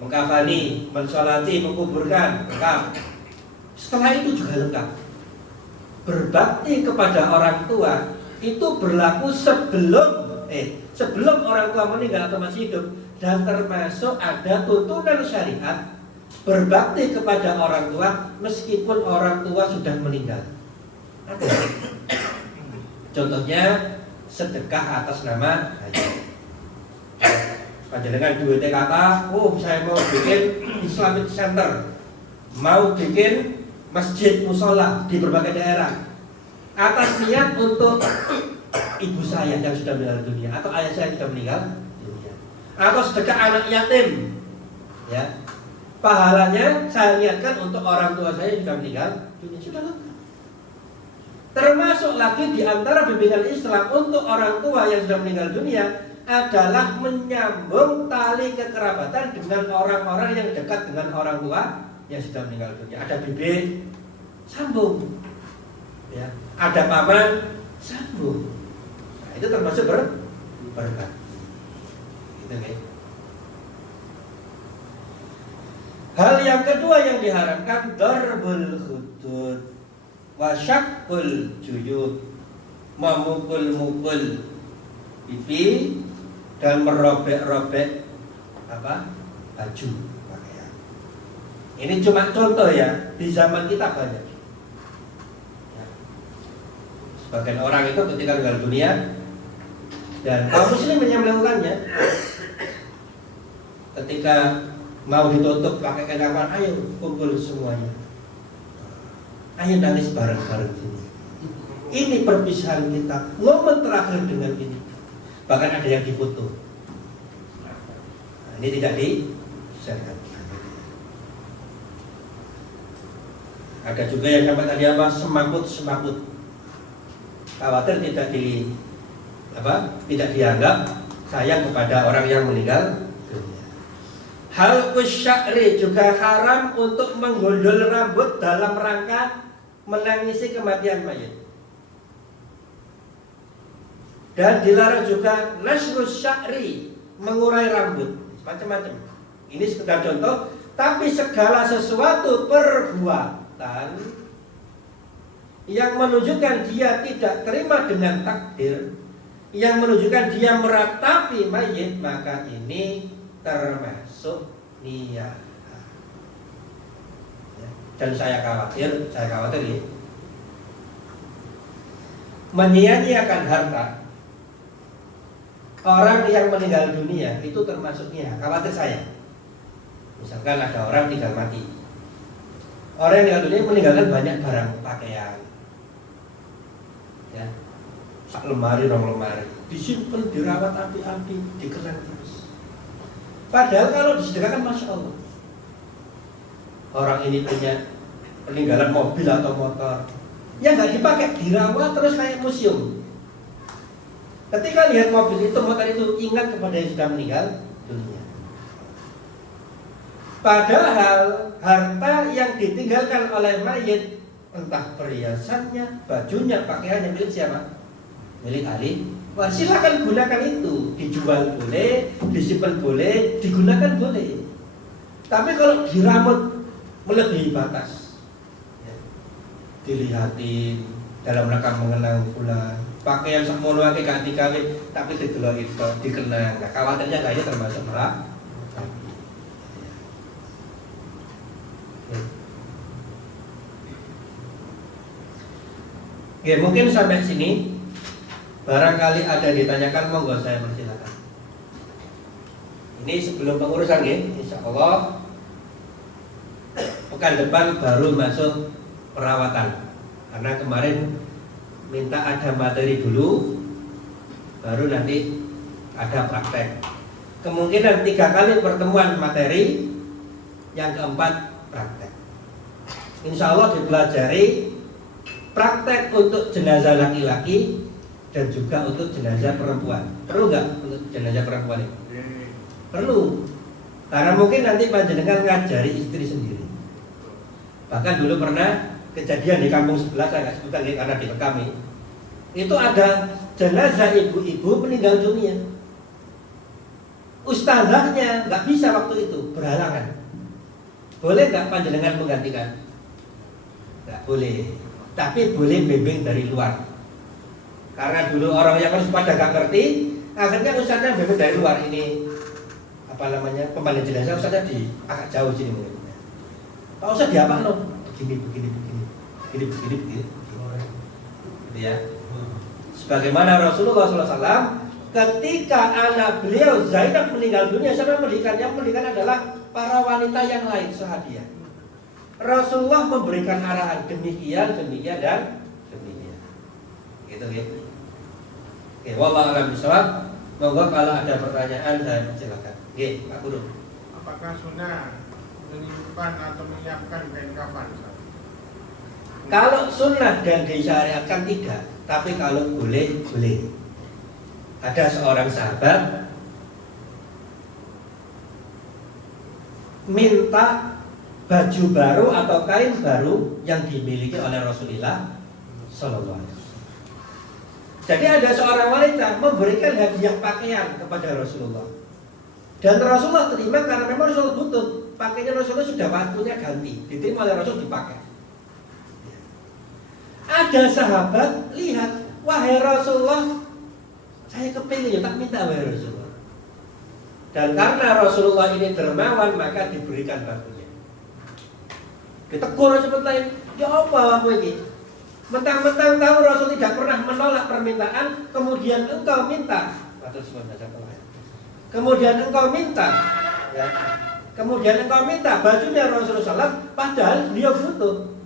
mengkafani, mensolati, menguburkan, lengkap. Setelah itu juga lengkap. Berbakti kepada orang tua itu berlaku sebelum orang tua meninggal atau masih hidup, dan termasuk ada tuntunan syariat berbakti kepada orang tua meskipun orang tua sudah meninggal. Contohnya sedekah atas nama hayat. Panjenengan duwe kata, oh saya mau bikin Islamic Center, mau bikin masjid musola di berbagai daerah, atas niat untuk ibu saya yang sudah meninggal dunia atau ayah saya yang sudah meninggal dunia, atau sedekah anak yatim, ya pahalanya saya niatkan untuk orang tua saya yang sudah meninggal dunia, sudah lengkap. Termasuk lagi di antara bimbingan Islam untuk orang tua yang sudah meninggal dunia adalah menyambung tali kekerabatan dengan orang-orang yang dekat dengan orang tua yang sudah meninggal dunia. Ada bibi, sambung, ya. Ada paman, sambung. Nah, itu termasuk berkat. Itu nih. Hal yang kedua yang diharamkan darbul hudud wasyakul juyud, memukul-mukul pipi dan merobek-robek baju pakaian. Ini cuma contoh ya, di zaman kita banyak. Ya. Sebagian orang itu ketika meninggal dunia dan kaum muslim yang melakukannya, ketika mau ditutup pakai kain kafan, ayo kumpul semuanya. Ayo nangis bareng-bareng sini. Ini perpisahan kita, momen terakhir dengan ini. Bahkan ada yang difoto. Nah, ini tidak disyariatkan. Ada juga yang sampai tadi semaput. Khawatir tidak dianggap sayang kepada orang yang meninggal dunia. Halqus sya'ri juga haram untuk menggondol rambut dalam rangka menangisi kematian mayit. Dan dilarang juga nasrus sya'ri, mengurai rambut, macam-macam. Ini sekedar contoh, tapi segala sesuatu perbuatan yang menunjukkan dia tidak terima dengan takdir, yang menunjukkan dia meratapi mayit, maka ini termasuk niat. Dan saya khawatir ya, menyia-nyiakan harta orang yang meninggal dunia itu termasuk niat. Khawatir saya, misalkan ada orang tinggal mati, orang yang meninggal dunia meninggalkan banyak barang pakaian, ya, sak lemari, rong lemari, disimpan, dirawat api-api, dikenang terus. Padahal kalau disedekahkan, masya Allah, orang ini punya peninggalan mobil atau motor yang nggak dipakai, dirawat terus kayak museum. Ketika lihat mobil itu, motor itu, ingat kepada yang sudah meninggal dunia. Padahal harta yang ditinggalkan oleh mayit, entah perhiasannya, bajunya, pakaiannya, milik siapa? Milik ahli. Wah, silakan gunakan itu, dijual boleh, disimpan boleh, digunakan boleh. Tapi kalau diramut melebihi batas, ya, dilihatin dalam rangka mengenang bulan, pakaian sakmono ake ganti kali, tapi didelok itu dikenang. Nah, khawatirnya kayaknya termasuk merak. Oke, mungkin sampai sini. Barangkali ada ditanyakan, monggo saya persilakan. Ini sebelum pengurusan ya, insya Allah pekan depan baru masuk perawatan. Karena kemarin minta ada materi dulu, baru nanti ada praktek. Kemungkinan 3 kali pertemuan materi, yang keempat praktek. Insya Allah dipelajari praktek untuk jenazah laki-laki dan juga untuk jenazah perempuan. Perlu nggak untuk jenazah perempuan ini? Perlu. Karena mungkin nanti panjenengan ngajari istri sendiri. Bahkan dulu pernah kejadian di kampung sebelah, saya nggak sebutkan karena direkam. Itu ada jenazah ibu-ibu meninggal dunia. Ustazahnya nggak bisa waktu itu, berhalangan. Boleh nggak panjenengan menggantikan? Nggak boleh. Tapi boleh bimbing dari luar. Karena dulu orang yang harus pada gak ngerti, akhirnya ustaznya bimbing dari luar. Ini pemandian jenazah, ustaznya di agak jauh sini mungkin. Pak Ustaz diapa no? Begini. Gitu ya. Sebagaimana Rasulullah SAW ketika anak beliau Zainab meninggal dunia, siapa yang mendikan? Yang mendikan adalah para wanita yang lain, sahabiah. Rasulullah memberikan arahan demikian, demikian dan demikian. Gitu ya. Oke, wallahu a'lam bishawab. Monggo kalau ada pertanyaan saya silakan. Oke, Pak Guru. Apakah sunnah menyimpan atau menyiapkan kain kafan? Kalau sunnah dan disyariatkan tidak, tapi kalau boleh, boleh. Ada seorang sahabat minta baju baru atau kain baru yang dimiliki oleh Rasulullah Sallallahu Alaihi Wasallam. Jadi ada seorang wanita memberikan hadiah pakaian kepada Rasulullah, dan Rasulullah terima karena memang Rasulullah butuh. Pakainya Rasulullah sudah waktunya ganti, diterima oleh Rasul, dipakai. Ada sahabat lihat, wahai Rasulullah, saya kepingin, tak minta wahai Rasulullah. Dan karena Rasulullah ini dermawan, maka diberikan bajunya. Ditegur seperti lain, ya apa kamu ini? Mentang-mentang tahu Rasul tidak pernah menolak permintaan, kemudian engkau minta. Kemudian engkau minta, ya. Kemudian engkau minta bajunya Rasulullah SAW, padahal dia butuh.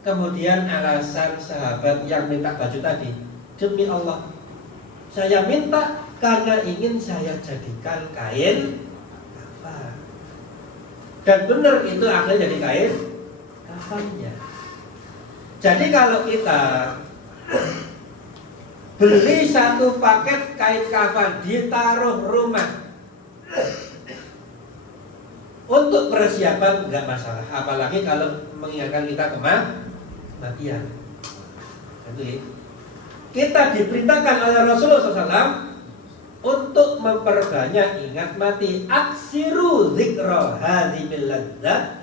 Kemudian alasan sahabat yang minta baju tadi, demi Allah, saya minta karena ingin saya jadikan kain kafan. Dan benar itu akhirnya jadi kain kafannya. Jadi kalau kita beli satu paket kain kafan ditaruh rumah untuk persiapan nggak masalah, apalagi kalau mengingatkan kita kematian. Itu kita diperintahkan oleh Rasulullah SAW untuk memperbanyak ingat mati. Aksiru dzikra hadzimil ladzat,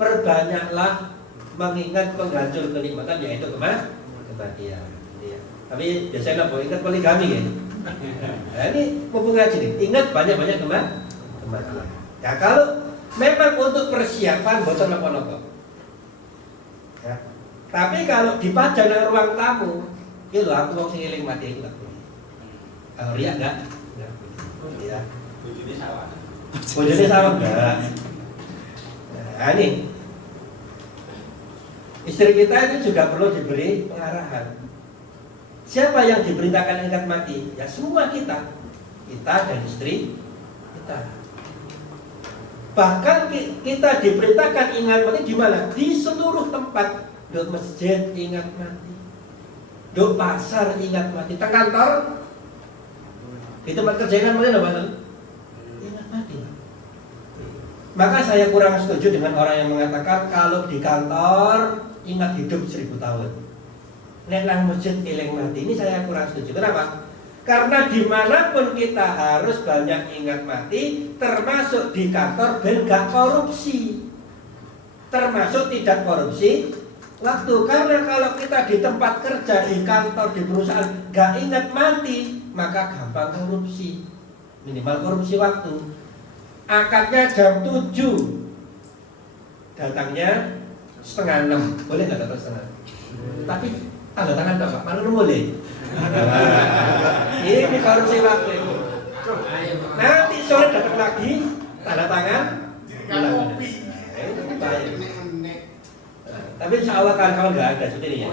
perbanyaklah mengingat penghancur kenikmatan, yaitu kematian. Ya. Tapi biasanya apa? Ingat poligami ya. Nah, ini mumpung ngaji nih, ingat banyak-banyak kematian. Ya kalau memang untuk persiapan boten napa-napa. Ya. Tapi kalau dipajang di ruang tamu, itu aku mau sing eling mati itu enggak boleh. Kalau riak enggak? Enggak boleh. Ya. Bojone sawah. Bojone sawah enggak. Nah, ini istri kita itu juga perlu diberi pengarahan. Siapa yang diperintahkan ingat mati? Ya semua kita dan istri kita. Bahkan kita diperintahkan ingat mati di mana? Di seluruh tempat. Di masjid ingat mati, di pasar ingat mati, di kantor, di tempat kerja ingat mati, ingat mati. Maka saya kurang setuju dengan orang yang mengatakan kalau di kantor ingat hidup 1000 tahun. Nek nang masjid eling mati. Ini saya kurang setuju. Kenapa? Karena dimanapun kita harus banyak ingat mati, termasuk di kantor ben gak korupsi, termasuk tidak korupsi waktu. Karena kalau kita di tempat kerja, di kantor, di perusahaan gak ingat mati, maka gampang korupsi. Minimal korupsi waktu. Akadnya jam 7, datangnya setengah 6. Boleh nggak datang setengah? Tapi tanda tangan tak Pak, mana boleh? Ini korupsi waktu itu. Nanti sore datang lagi, tanda tangan. Ini bahaya. Tapi insya Allah kawan-kawan nggak ada seperti ini ya.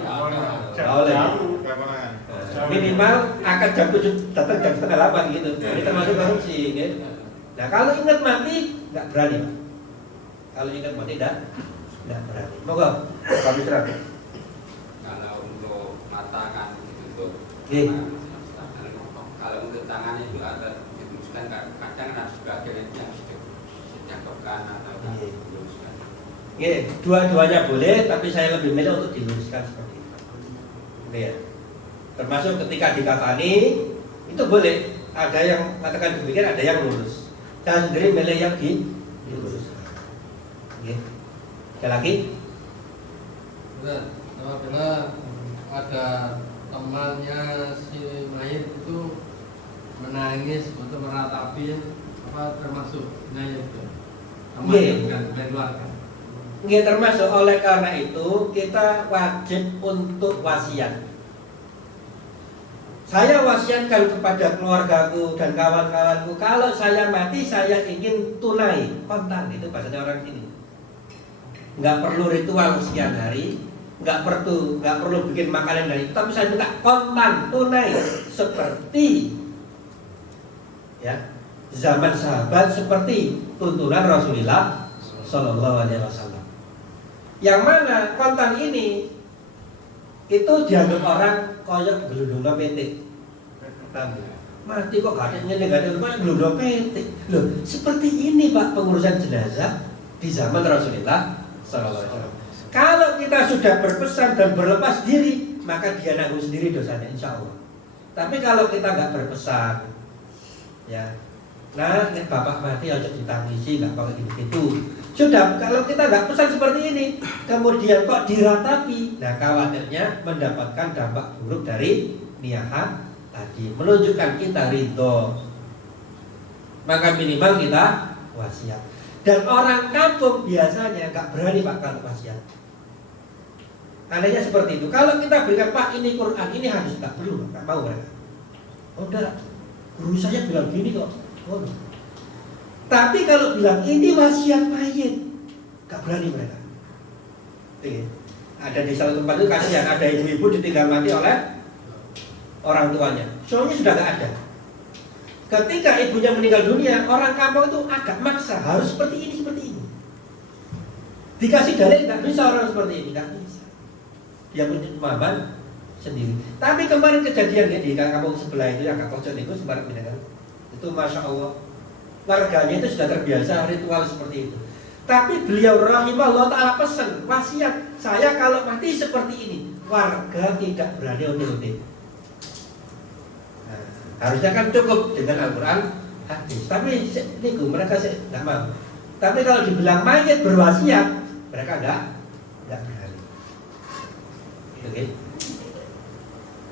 Minimal akad jam 7 datang jam setengah 8 gitu. Ini termasuk korupsi, gitu. Nah kalau ingat mati nggak berani Pak. Kalau ingat mati tidak berani. Moga kami serah. Kalau untuk mata kan ditutup. Kalau untuk tangan itu ada diluluskan, kadang ada sebagian yang dijangkaukan atau diluluskan. Dua-duanya boleh, tapi saya lebih milih untuk diluruskan seperti itu. Ya. Termasuk ketika dikafani itu boleh. Ada yang katakan demikian, ada yang lurus. Saya sendiri milih yang diluruskan. Ada lagi? Apabila ada temannya si mayit itu menangis untuk meratapi, apa termasuk mayit itu? Teman dan keluarga. Nggih, termasuk. Oleh karena itu kita wajib untuk wasiat. Saya wasiatkan kepada keluargaku dan kawan-kawanku, kalau saya mati saya ingin tunai, kontan, itu bahasanya orang sini. Nggak perlu ritual sekian hari, nggak perlu bikin makanan dari itu, tapi saya minta kontan, tunai, seperti ya zaman sahabat, seperti tuntunan Rasulullah Shallallahu Alaihi Wasallam. Yang mana kontan ini itu dianggap orang koyok gelundung petik. Mati kok gak ada koyok gelundung petik. Loh, seperti ini Pak pengurusan jenazah di zaman Rasulullah Sallallahu Alaihi Wasallam. Kalau kita sudah berpesan dan berlepas diri, maka dia nanggung sendiri dosanya, insya Allah. Tapi kalau kita nggak berpesan, ya, nah, nek bapak mati aja ditangisi, nggak pakai gitu. Sudah, kalau kita nggak pesan seperti ini, kemudian kok diratapi, nah khawatirnya mendapatkan dampak buruk dari niyaha tadi, menunjukkan kita ridho. Maka minimal kita wasiat. Dan orang kampung biasanya nggak berani Pak kalau wasiat. Anehnya seperti itu. Kalau kita berikan Pak ini Quran, ini hadis, nggak perlu, nggak mau mereka. Oh enggak, guru saya bilang gini kok. Oh, no. Tapi kalau bilang ini wasiat mayit, gak berani mereka. Ada di satu tempat itu kasihan, ada ibu-ibu ditinggal mati oleh orang tuanya. Soalnya sudah gak ada. Ketika ibunya meninggal dunia, orang kampung itu agak maksa, harus seperti ini. Dikasih dalil gak bisa orang seperti ini, gak bisa. Dia punya pemahaman sendiri. Tapi kemarin kejadian ya, di kampung sebelah itu yang agak pojok itu sembarang binatang. Itu Masya Allah, warganya itu sudah terbiasa ritual seperti itu. Tapi beliau rahimahullah ta'ala pesan, wasiat, saya kalau mati seperti ini, warga tidak berani unti-unti. Nah, harusnya kan cukup dengan Al-Quran, hadis. Tapi ini mereka tidak mau. Tapi kalau dibilang mayat berwasiat, mereka tidak berani. Oke.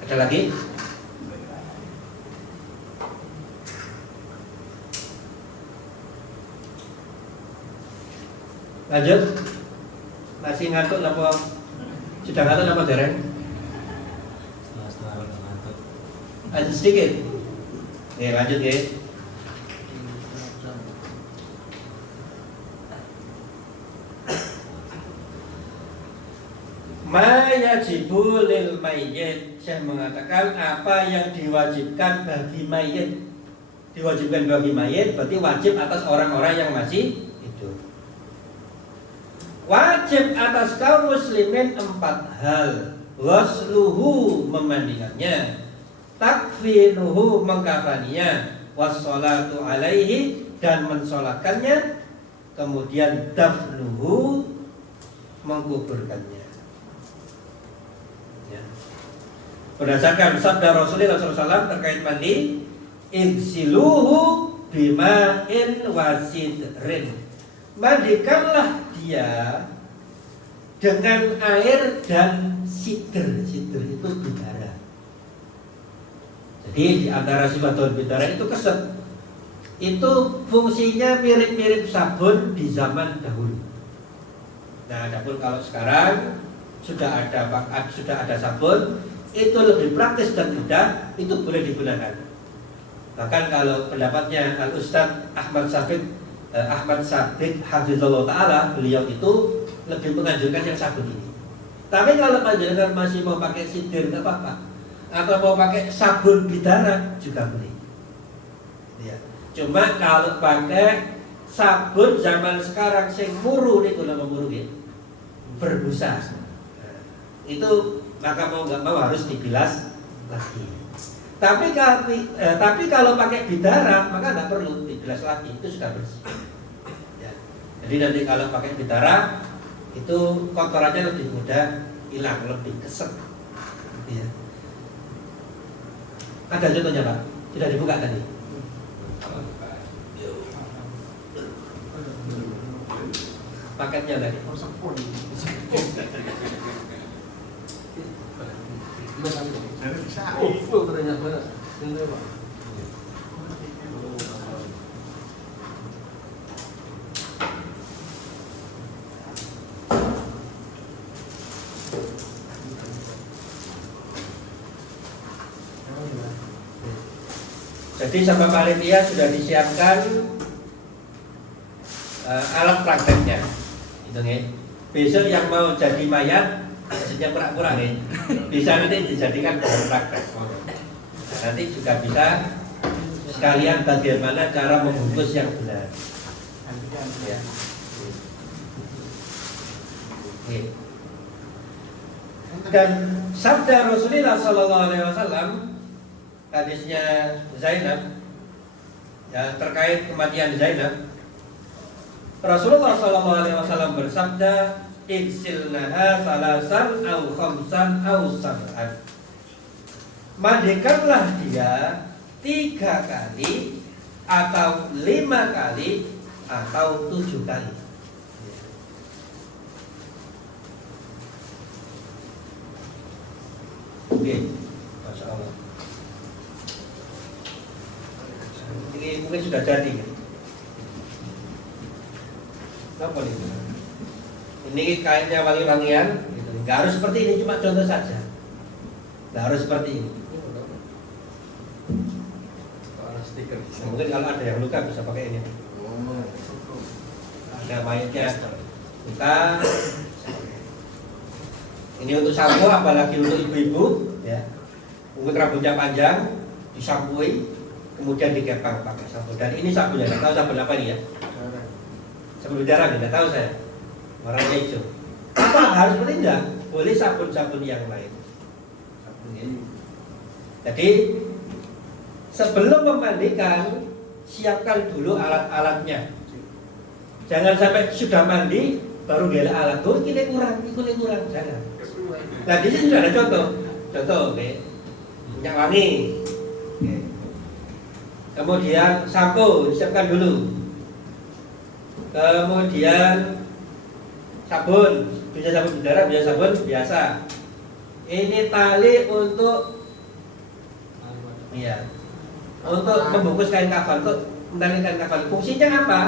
Ada lagi? Lanjut. Masih ngantuk apa? Sudah ngantuk apa dereng? Lanjut sedikit. Oke, lanjut ya. Ma yajibu lil mayyit. Saya mengatakan apa yang diwajibkan bagi mayit. Diwajibkan bagi mayit berarti wajib atas orang-orang yang masih hidup. Wajib atas kaum muslimin 4 hal. Wasluhu memandikannya, takfinuhu mengkafaninya, wassalatu alaihi dan mensolatkannya, kemudian dafnuhu mengkuburkannya. Ya. Berdasarkan sabda Rasulullah SAW terkait mandi, igsiluhu bima'in wasidrin, mandikanlah dia dengan air dan sidr. Sidr itu bidara. Jadi di antara sifatul bidara itu keset. Itu fungsinya mirip-mirip sabun di zaman dahulu. Nah, adapun kalau sekarang sudah ada sabun, itu lebih praktis dan mudah, itu boleh digunakan. Bahkan kalau pendapatnya Al-Ustadz Ahmad Sabit Hafizullah Ta'ala, beliau itu lebih menganjurkan yang sabun ini. Tapi kalau panjenengan masih mau pakai sidr nggak apa-apa, atau mau pakai sabun bidara juga boleh. Ya. Cuma kalau pakai sabun zaman sekarang sing muru nih, kalau mau muru ya, berbusa, nah, itu maka mau nggak mau harus dibilas lagi. Tapi kalau pakai bidara maka nggak perlu dibilas lagi, itu sudah bersih. Ya. Jadi nanti kalau pakai bidara itu kotorannya lebih mudah hilang, lebih keset. Ya. Ada contohnya Pak? Sudah dibuka tadi. Paketnya tadi. Oh, full ternyata. Ini Pak. Jadi sama panitia sudah disiapkan alat prakteknya. Itu nih. Besok yang mau jadi mayat, maksudnya pura-pura nih, bisa nanti dijadikan bahan praktek. Nah, nanti juga bisa sekalian bagaimana cara membungkus yang benar. Ya. Oke. Dan sabda Rasulullah SAW, hadisnya Zainab, ya, terkait kematian Zainab, Rasulullah SAW bersabda, "Iksilnaha salasan au khamsan au sab'an." Mandikanlah dia 3 kali atau 5 kali atau 7 kali. Oke, Masya Allah. Ini mungkin sudah jadi ya? Apa nih? Ini kainnya wangi-wangian gitu. Nggak harus seperti ini, cuma contoh saja. Nggak harus seperti ini. Stiker. Mungkin kalau ada yang luka bisa pakai ini. Ada mayatnya luka. Ini untuk sampo, apalagi untuk ibu-ibu, ya. Mungkin rambutnya panjang, disampui, kemudian dikepang pakai sampo. Dan ini sabunnya, nggak tahu sabun apa ini ya? Sabun bicara, nggak tahu saya. Warnanya hijau. Apa harus seperti enggak? Boleh sabun-sabun yang lain. Sabun ini. Jadi sebelum memandikan, siapkan dulu alat-alatnya. Jangan sampai sudah mandi baru gila alat. Oh, ini kurang, jangan. Nah, di sini sudah ada contoh, okay. Minyak wangi, okay. Kemudian sampo disiapkan dulu, kemudian sabun, bisa sabun berdarah, bisa sabun biasa. Ini tali untuk, iya, untuk membungkus kain kafan, untuk mentalin kain kafan. Fungsinya apa?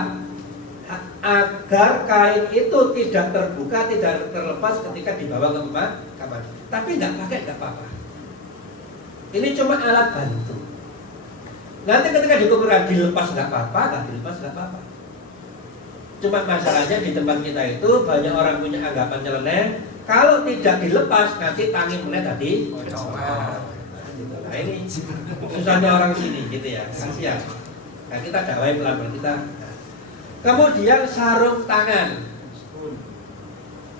Agar kain itu tidak terbuka, tidak terlepas ketika dibawa ke kamar. Tapi nggak pakai nggak apa-apa. Ini cuma alat bantu. Nanti ketika dikuburkan dilepas nggak apa-apa, nggak dilepas nggak apa-apa. Cuma masalahnya di tempat kita itu banyak orang punya anggapan nyeleneh. Kalau tidak dilepas nanti tangi mulai tadi. Nah ini susahnya orang sini gitu ya. Kasihan. Nah kita dakwai pelan-pelan kita. Kemudian sarung tangan.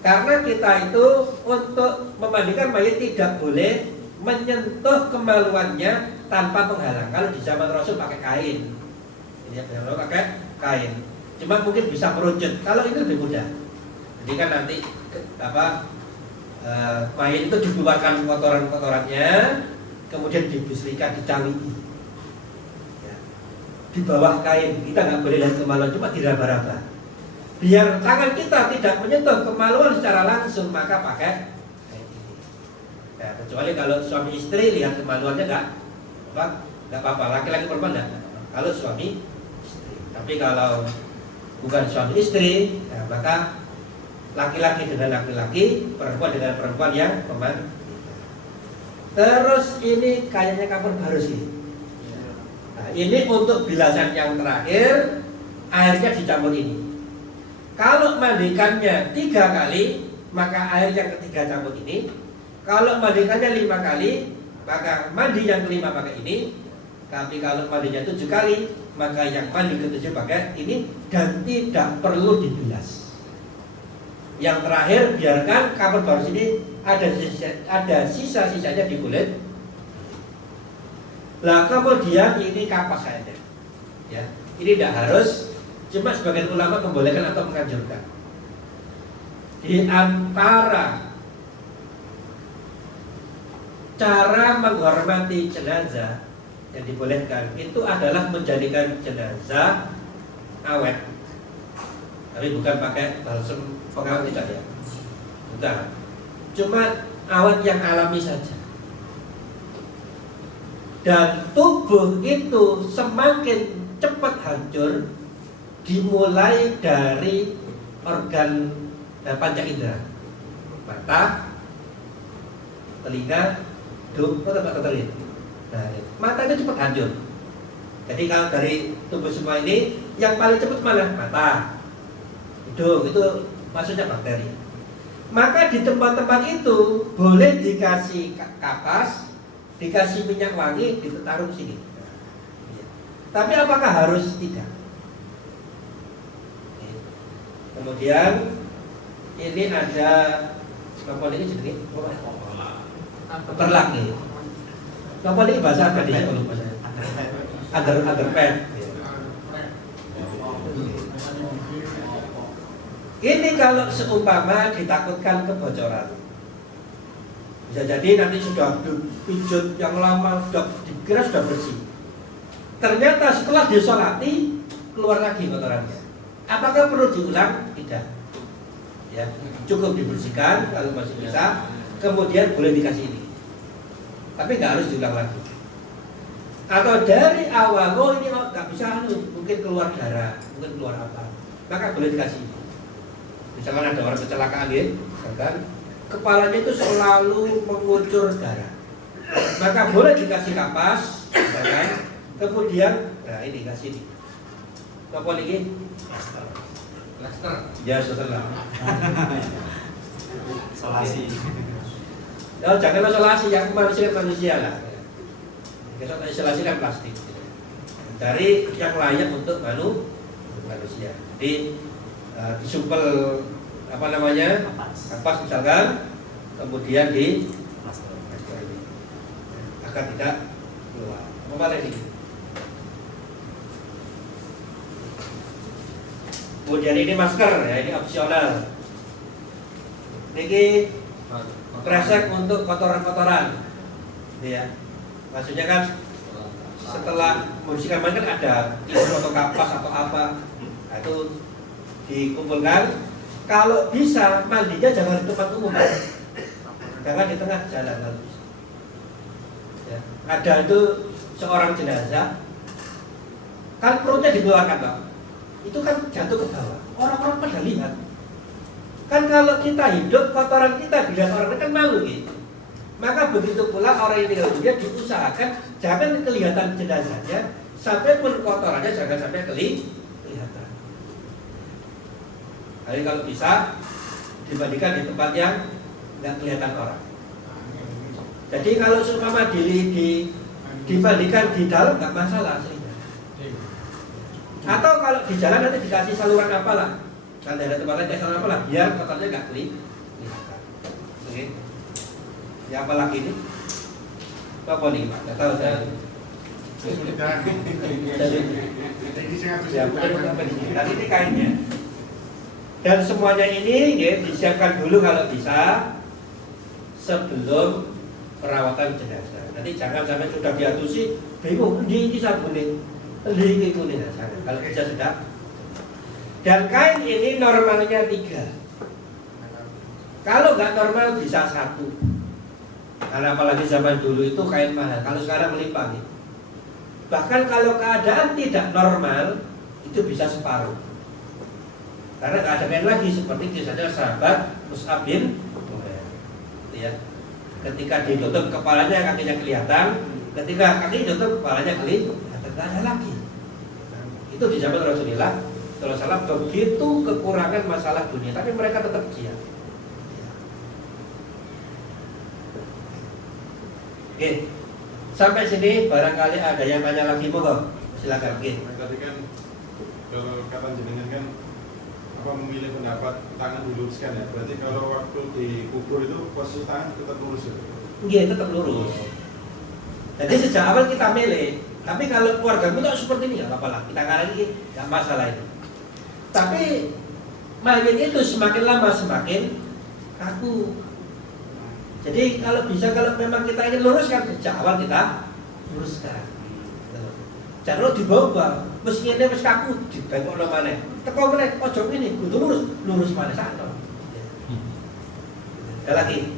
Karena kita itu untuk memandikan mayat tidak boleh menyentuh kemaluannya tanpa penghalang. Kalau di zaman Rasul pakai kain. Ini yang pakai kain. Cuma mungkin bisa merucut. Kalau ini lebih mudah. Jadi kan nanti mayat itu dikeluarkan kotoran-kotorannya, kemudian dibisrikan, dicawiti. Di bawah kain, kita nggak boleh lihat kemaluan, cuma diraba-raba. Biar tangan kita tidak menyentuh kemaluan secara langsung, maka pakai kain ini. Ya, kecuali kalau suami istri lihat kemaluannya nggak apa-apa, laki-laki perempuan nggak. Kalau suami istri, tapi kalau bukan suami istri, ya, maka laki-laki dengan laki-laki, perempuan dengan perempuan yang memandikan. Terus ini kayaknya kapan baru sih? Nah, ini untuk bilasan yang terakhir, airnya dicampur ini. Kalau mandikannya 3 kali, maka air yang ketiga campur ini. Kalau mandikannya 5 kali, maka mandi yang kelima pakai ini. Tapi kalau mandinya 7 kali, maka yang mandi ke-7 pakai ini. Dan tidak perlu dibilas. Yang terakhir, biarkan kapur baru ini ada sisa-sisanya di kulit. Nah kemudian ini kapas saja, ya. Ini tidak harus, cuma sebagian ulama membolehkan atau menganjurkan. Di antara cara menghormati jenazah yang dibolehkan itu adalah menjadikan jenazah awet. Tapi bukan pakai balsem pengawet, tidak ya. Bukan. Cuma awet yang alami saja. Dan tubuh itu semakin cepat hancur dimulai dari organ panca indera, mata, telinga, hidung, atau telinga. Nah, mata itu cepat hancur. Jadi kalau dari tubuh semua ini yang paling cepat mana? Mata, hidung, itu maksudnya bakteri. Maka di tempat-tempat itu boleh dikasih kapas, dikasih minyak wangi, ditaruh sini. Tapi apakah harus? Tidak. Kemudian ini ada apa ini jadi berlaki. Apa ini bahasa apa dia? Agar pen. Ini kalau seumpama ditakutkan kebocoran, bisa jadi nanti sudah dipijut yang lama, sudah dikira sudah bersih. Ternyata setelah disolati keluar lagi kotorannya. Apakah perlu diulang? Tidak. Ya, cukup dibersihkan kalau masih bisa. Kemudian boleh dikasih ini. Tapi nggak harus diulang lagi. Atau dari awal, oh ini nggak bisa, mungkin keluar darah, mungkin keluar apa, maka boleh dikasih ini. Misalkan ada orang kecelakaan ya, misalkan kepalanya itu selalu mengucur darah, maka boleh dikasih kapas, misalkan, kemudian, nah ini kasih ini. Apa lagi? Plaster. Ya setelah. Isolasi. Oh, jangan isolasi, yang manusia lah. Kita isolasi kan plastik. Dari yang layak untuk manusia. Jadi disumpel apa namanya? Kapas misalkan, kemudian di plaster ini agar tidak keluar. Apa lagi? Kemudian ini masker ya, ini opsional. Ini kresek untuk kotoran-kotoran, gitu ya. Maksudnya kan setelah membersihkan kan ada tisu atau kapas atau apa, nah, itu dikumpulkan. Kalau bisa mandinya jangan di tempat umum, jangan di tengah jalan kalau bisa. Ya. Ada itu seorang jenazah, kan perutnya dikeluarkan Pak. Itu kan jatuh ke bawah. Orang-orang pada lihat. Kan kalau kita hidup, kotoran kita dilihat orang kan malu gitu. Maka begitu pula orang yang tinggal dunia diusahakan jangan kelihatan jenazahnya, sampai pun kotorannya jangan sampai kelihatan. Jadi kalau bisa dibandingkan di tempat yang nggak kelihatan orang. Jadi kalau seumpama dibandingkan di dalam nggak masalah aslinya. Atau kalau di jalan nanti dikasih saluran apalah, kan ada tempat lain saluran apalah, biar kotornya nggak kelihatan. Oke. Ya apa lagi ini? Apa nih Pak? Nggak tahu saya. Tadi ini kainnya. Dan semuanya ini ya, disiapkan dulu kalau bisa sebelum perawatan jenazah. Nanti jangan sampai sudah diatusi bingung ini sabunnya. Ini kuning sana. Kalau bisa sudah. Dan kain ini normalnya 3. Kalau nggak normal bisa 1. Karena apalagi zaman dulu itu kain mahal. Kalau sekarang melimpah nih. Bahkan kalau keadaan tidak normal itu bisa separuh. Karena nggak ada kain lagi seperti kisahnya sahabat Mus'ab bin Umair. Ya. Ketika ditutup kepalanya kakinya kelihatan. Ketika kaki ditutup kepalanya kelihatan. Nggak ada lagi. Itu di zaman Rasulullah SAW begitu kekurangan masalah dunia, tapi mereka tetap giat. Oke, sampai sini barangkali ada yang tanya lagi, monggo silakan. Oke. Tadi kan kalau kata jenengan kan apa memilih pendapat tangan diluruskan ya. Berarti kalau waktu dikubur itu posisi tangan tetap lurus ya? Iya, tetap lurus. Jadi sejak awal kita milih. Tapi kalau keluargamu tuh seperti ini nggak apa-apa lah, kita nggak lagi nggak masalah itu. Tapi mayat itu semakin lama semakin kaku. Jadi kalau bisa, kalau memang kita ingin luruskan sejak awal kita luruskan. Jangan dibawa, meski ini meski kaku dibengkok lo mana. Teko mana? Ojo ini, kudu lurus mana sana. Ada lagi?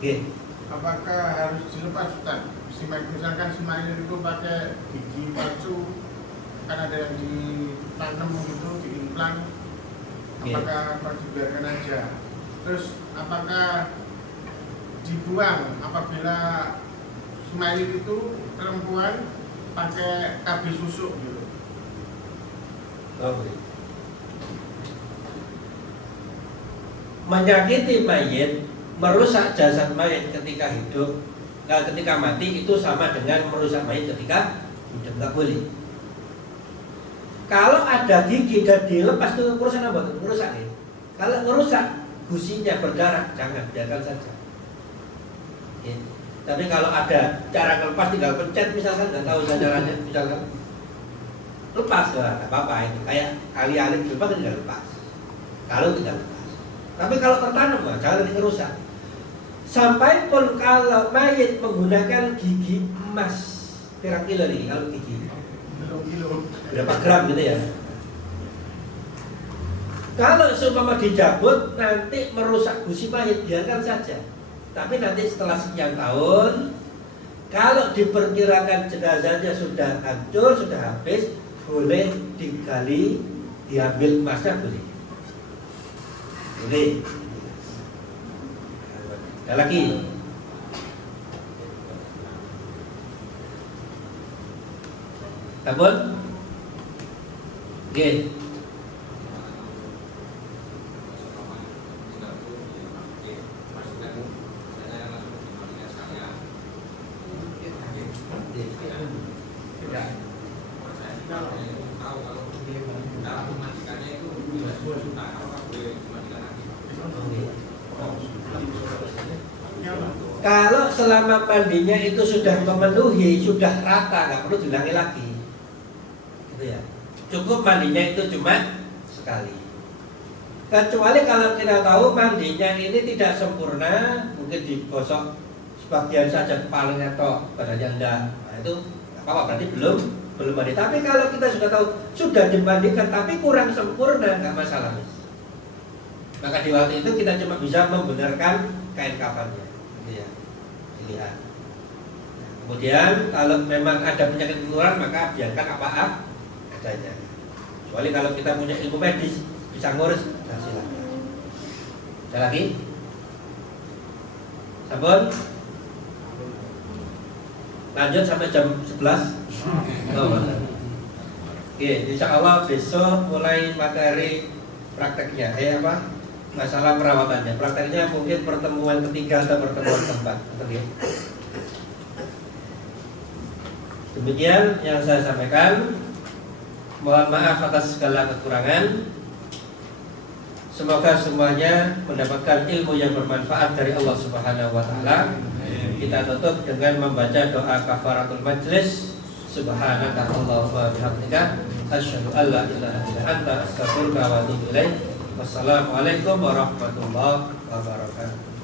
Oke. Apakah harus dilepas Ustaz? Misalkan Ismail itu pakai gigi palsu, kan ada yang ditanam gitu, diimplan. Apakah dibiarkan aja? Terus apakah dibuang apabila Ismail itu perempuan pakai KB susuk gitu. Oke. Menyakiti mayit, merusak jasad mayit ketika hidup, ketika mati itu sama dengan merusak mayit ketika hidup, nggak boleh. Kalau ada gigi dan dilepas itu urusan apa? Merusak ya. Kalau merusak gusinya berdarah, jangan, biarkan saja. Ya. Tapi kalau ada cara ngelepas tinggal pencet misalkan, nggak tahu caranya misalkan, lepas lah, nggak apa-apa itu. Kayak alih-alih dilepas tinggal lepas. Kalau tinggal lepas. Tapi kalau tertanam, jangan dirusak. Sampai pun kalau mayit menggunakan gigi emas, pirang kilo nih kalau gigi, Kilo-kilo. berapa gram gitu ya. Kalau seumpama dicabut nanti merusak gusi mayit, biarkan saja. Tapi nanti setelah sekian tahun, kalau diperkirakan jenazahnya sudah hancur, sudah habis, boleh digali, diambil emasnya boleh. Boleh. Ada lagi. Tabun? Oke. Kalau selama mandinya itu sudah memenuhi, sudah rata, nggak perlu diulangi lagi. Gitu ya. Cukup mandinya itu cuma sekali. Kecuali kalau kita tahu mandinya ini tidak sempurna, mungkin digosok sebagian saja kepalanya toh, badannya enggak. Nah, itu nggak apa-apa, berarti belum mandi. Tapi kalau kita sudah tahu sudah dimandikan tapi kurang sempurna, nggak masalah. Maka di waktu itu kita cuma bisa membenarkan kain kafannya. Gitu ya, dilihat. Kemudian kalau memang ada penyakit menular maka biarkan apa adanya. Kecuali kalau kita punya ilmu medis bisa ngurus, nah silakan. Ada lagi? Sampun? Lanjut sampai jam 11. Oh, oke, insya Allah besok mulai materi prakteknya. Apa? Masalah perawatannya. Prakteknya mungkin pertemuan ketiga atau pertemuan keempat. Demikian yang saya sampaikan. Mohon maaf atas segala kekurangan. Semoga semuanya mendapatkan ilmu yang bermanfaat dari Allah Subhanahu wa taala. Kita tutup dengan membaca doa kafaratul majlis. Subhanaka Allahumma wa bihamdika asyhadu an la ilaha illa anta astaghfiruka wa atubu ilaik. Wassalamualaikum warahmatullahi wabarakatuh.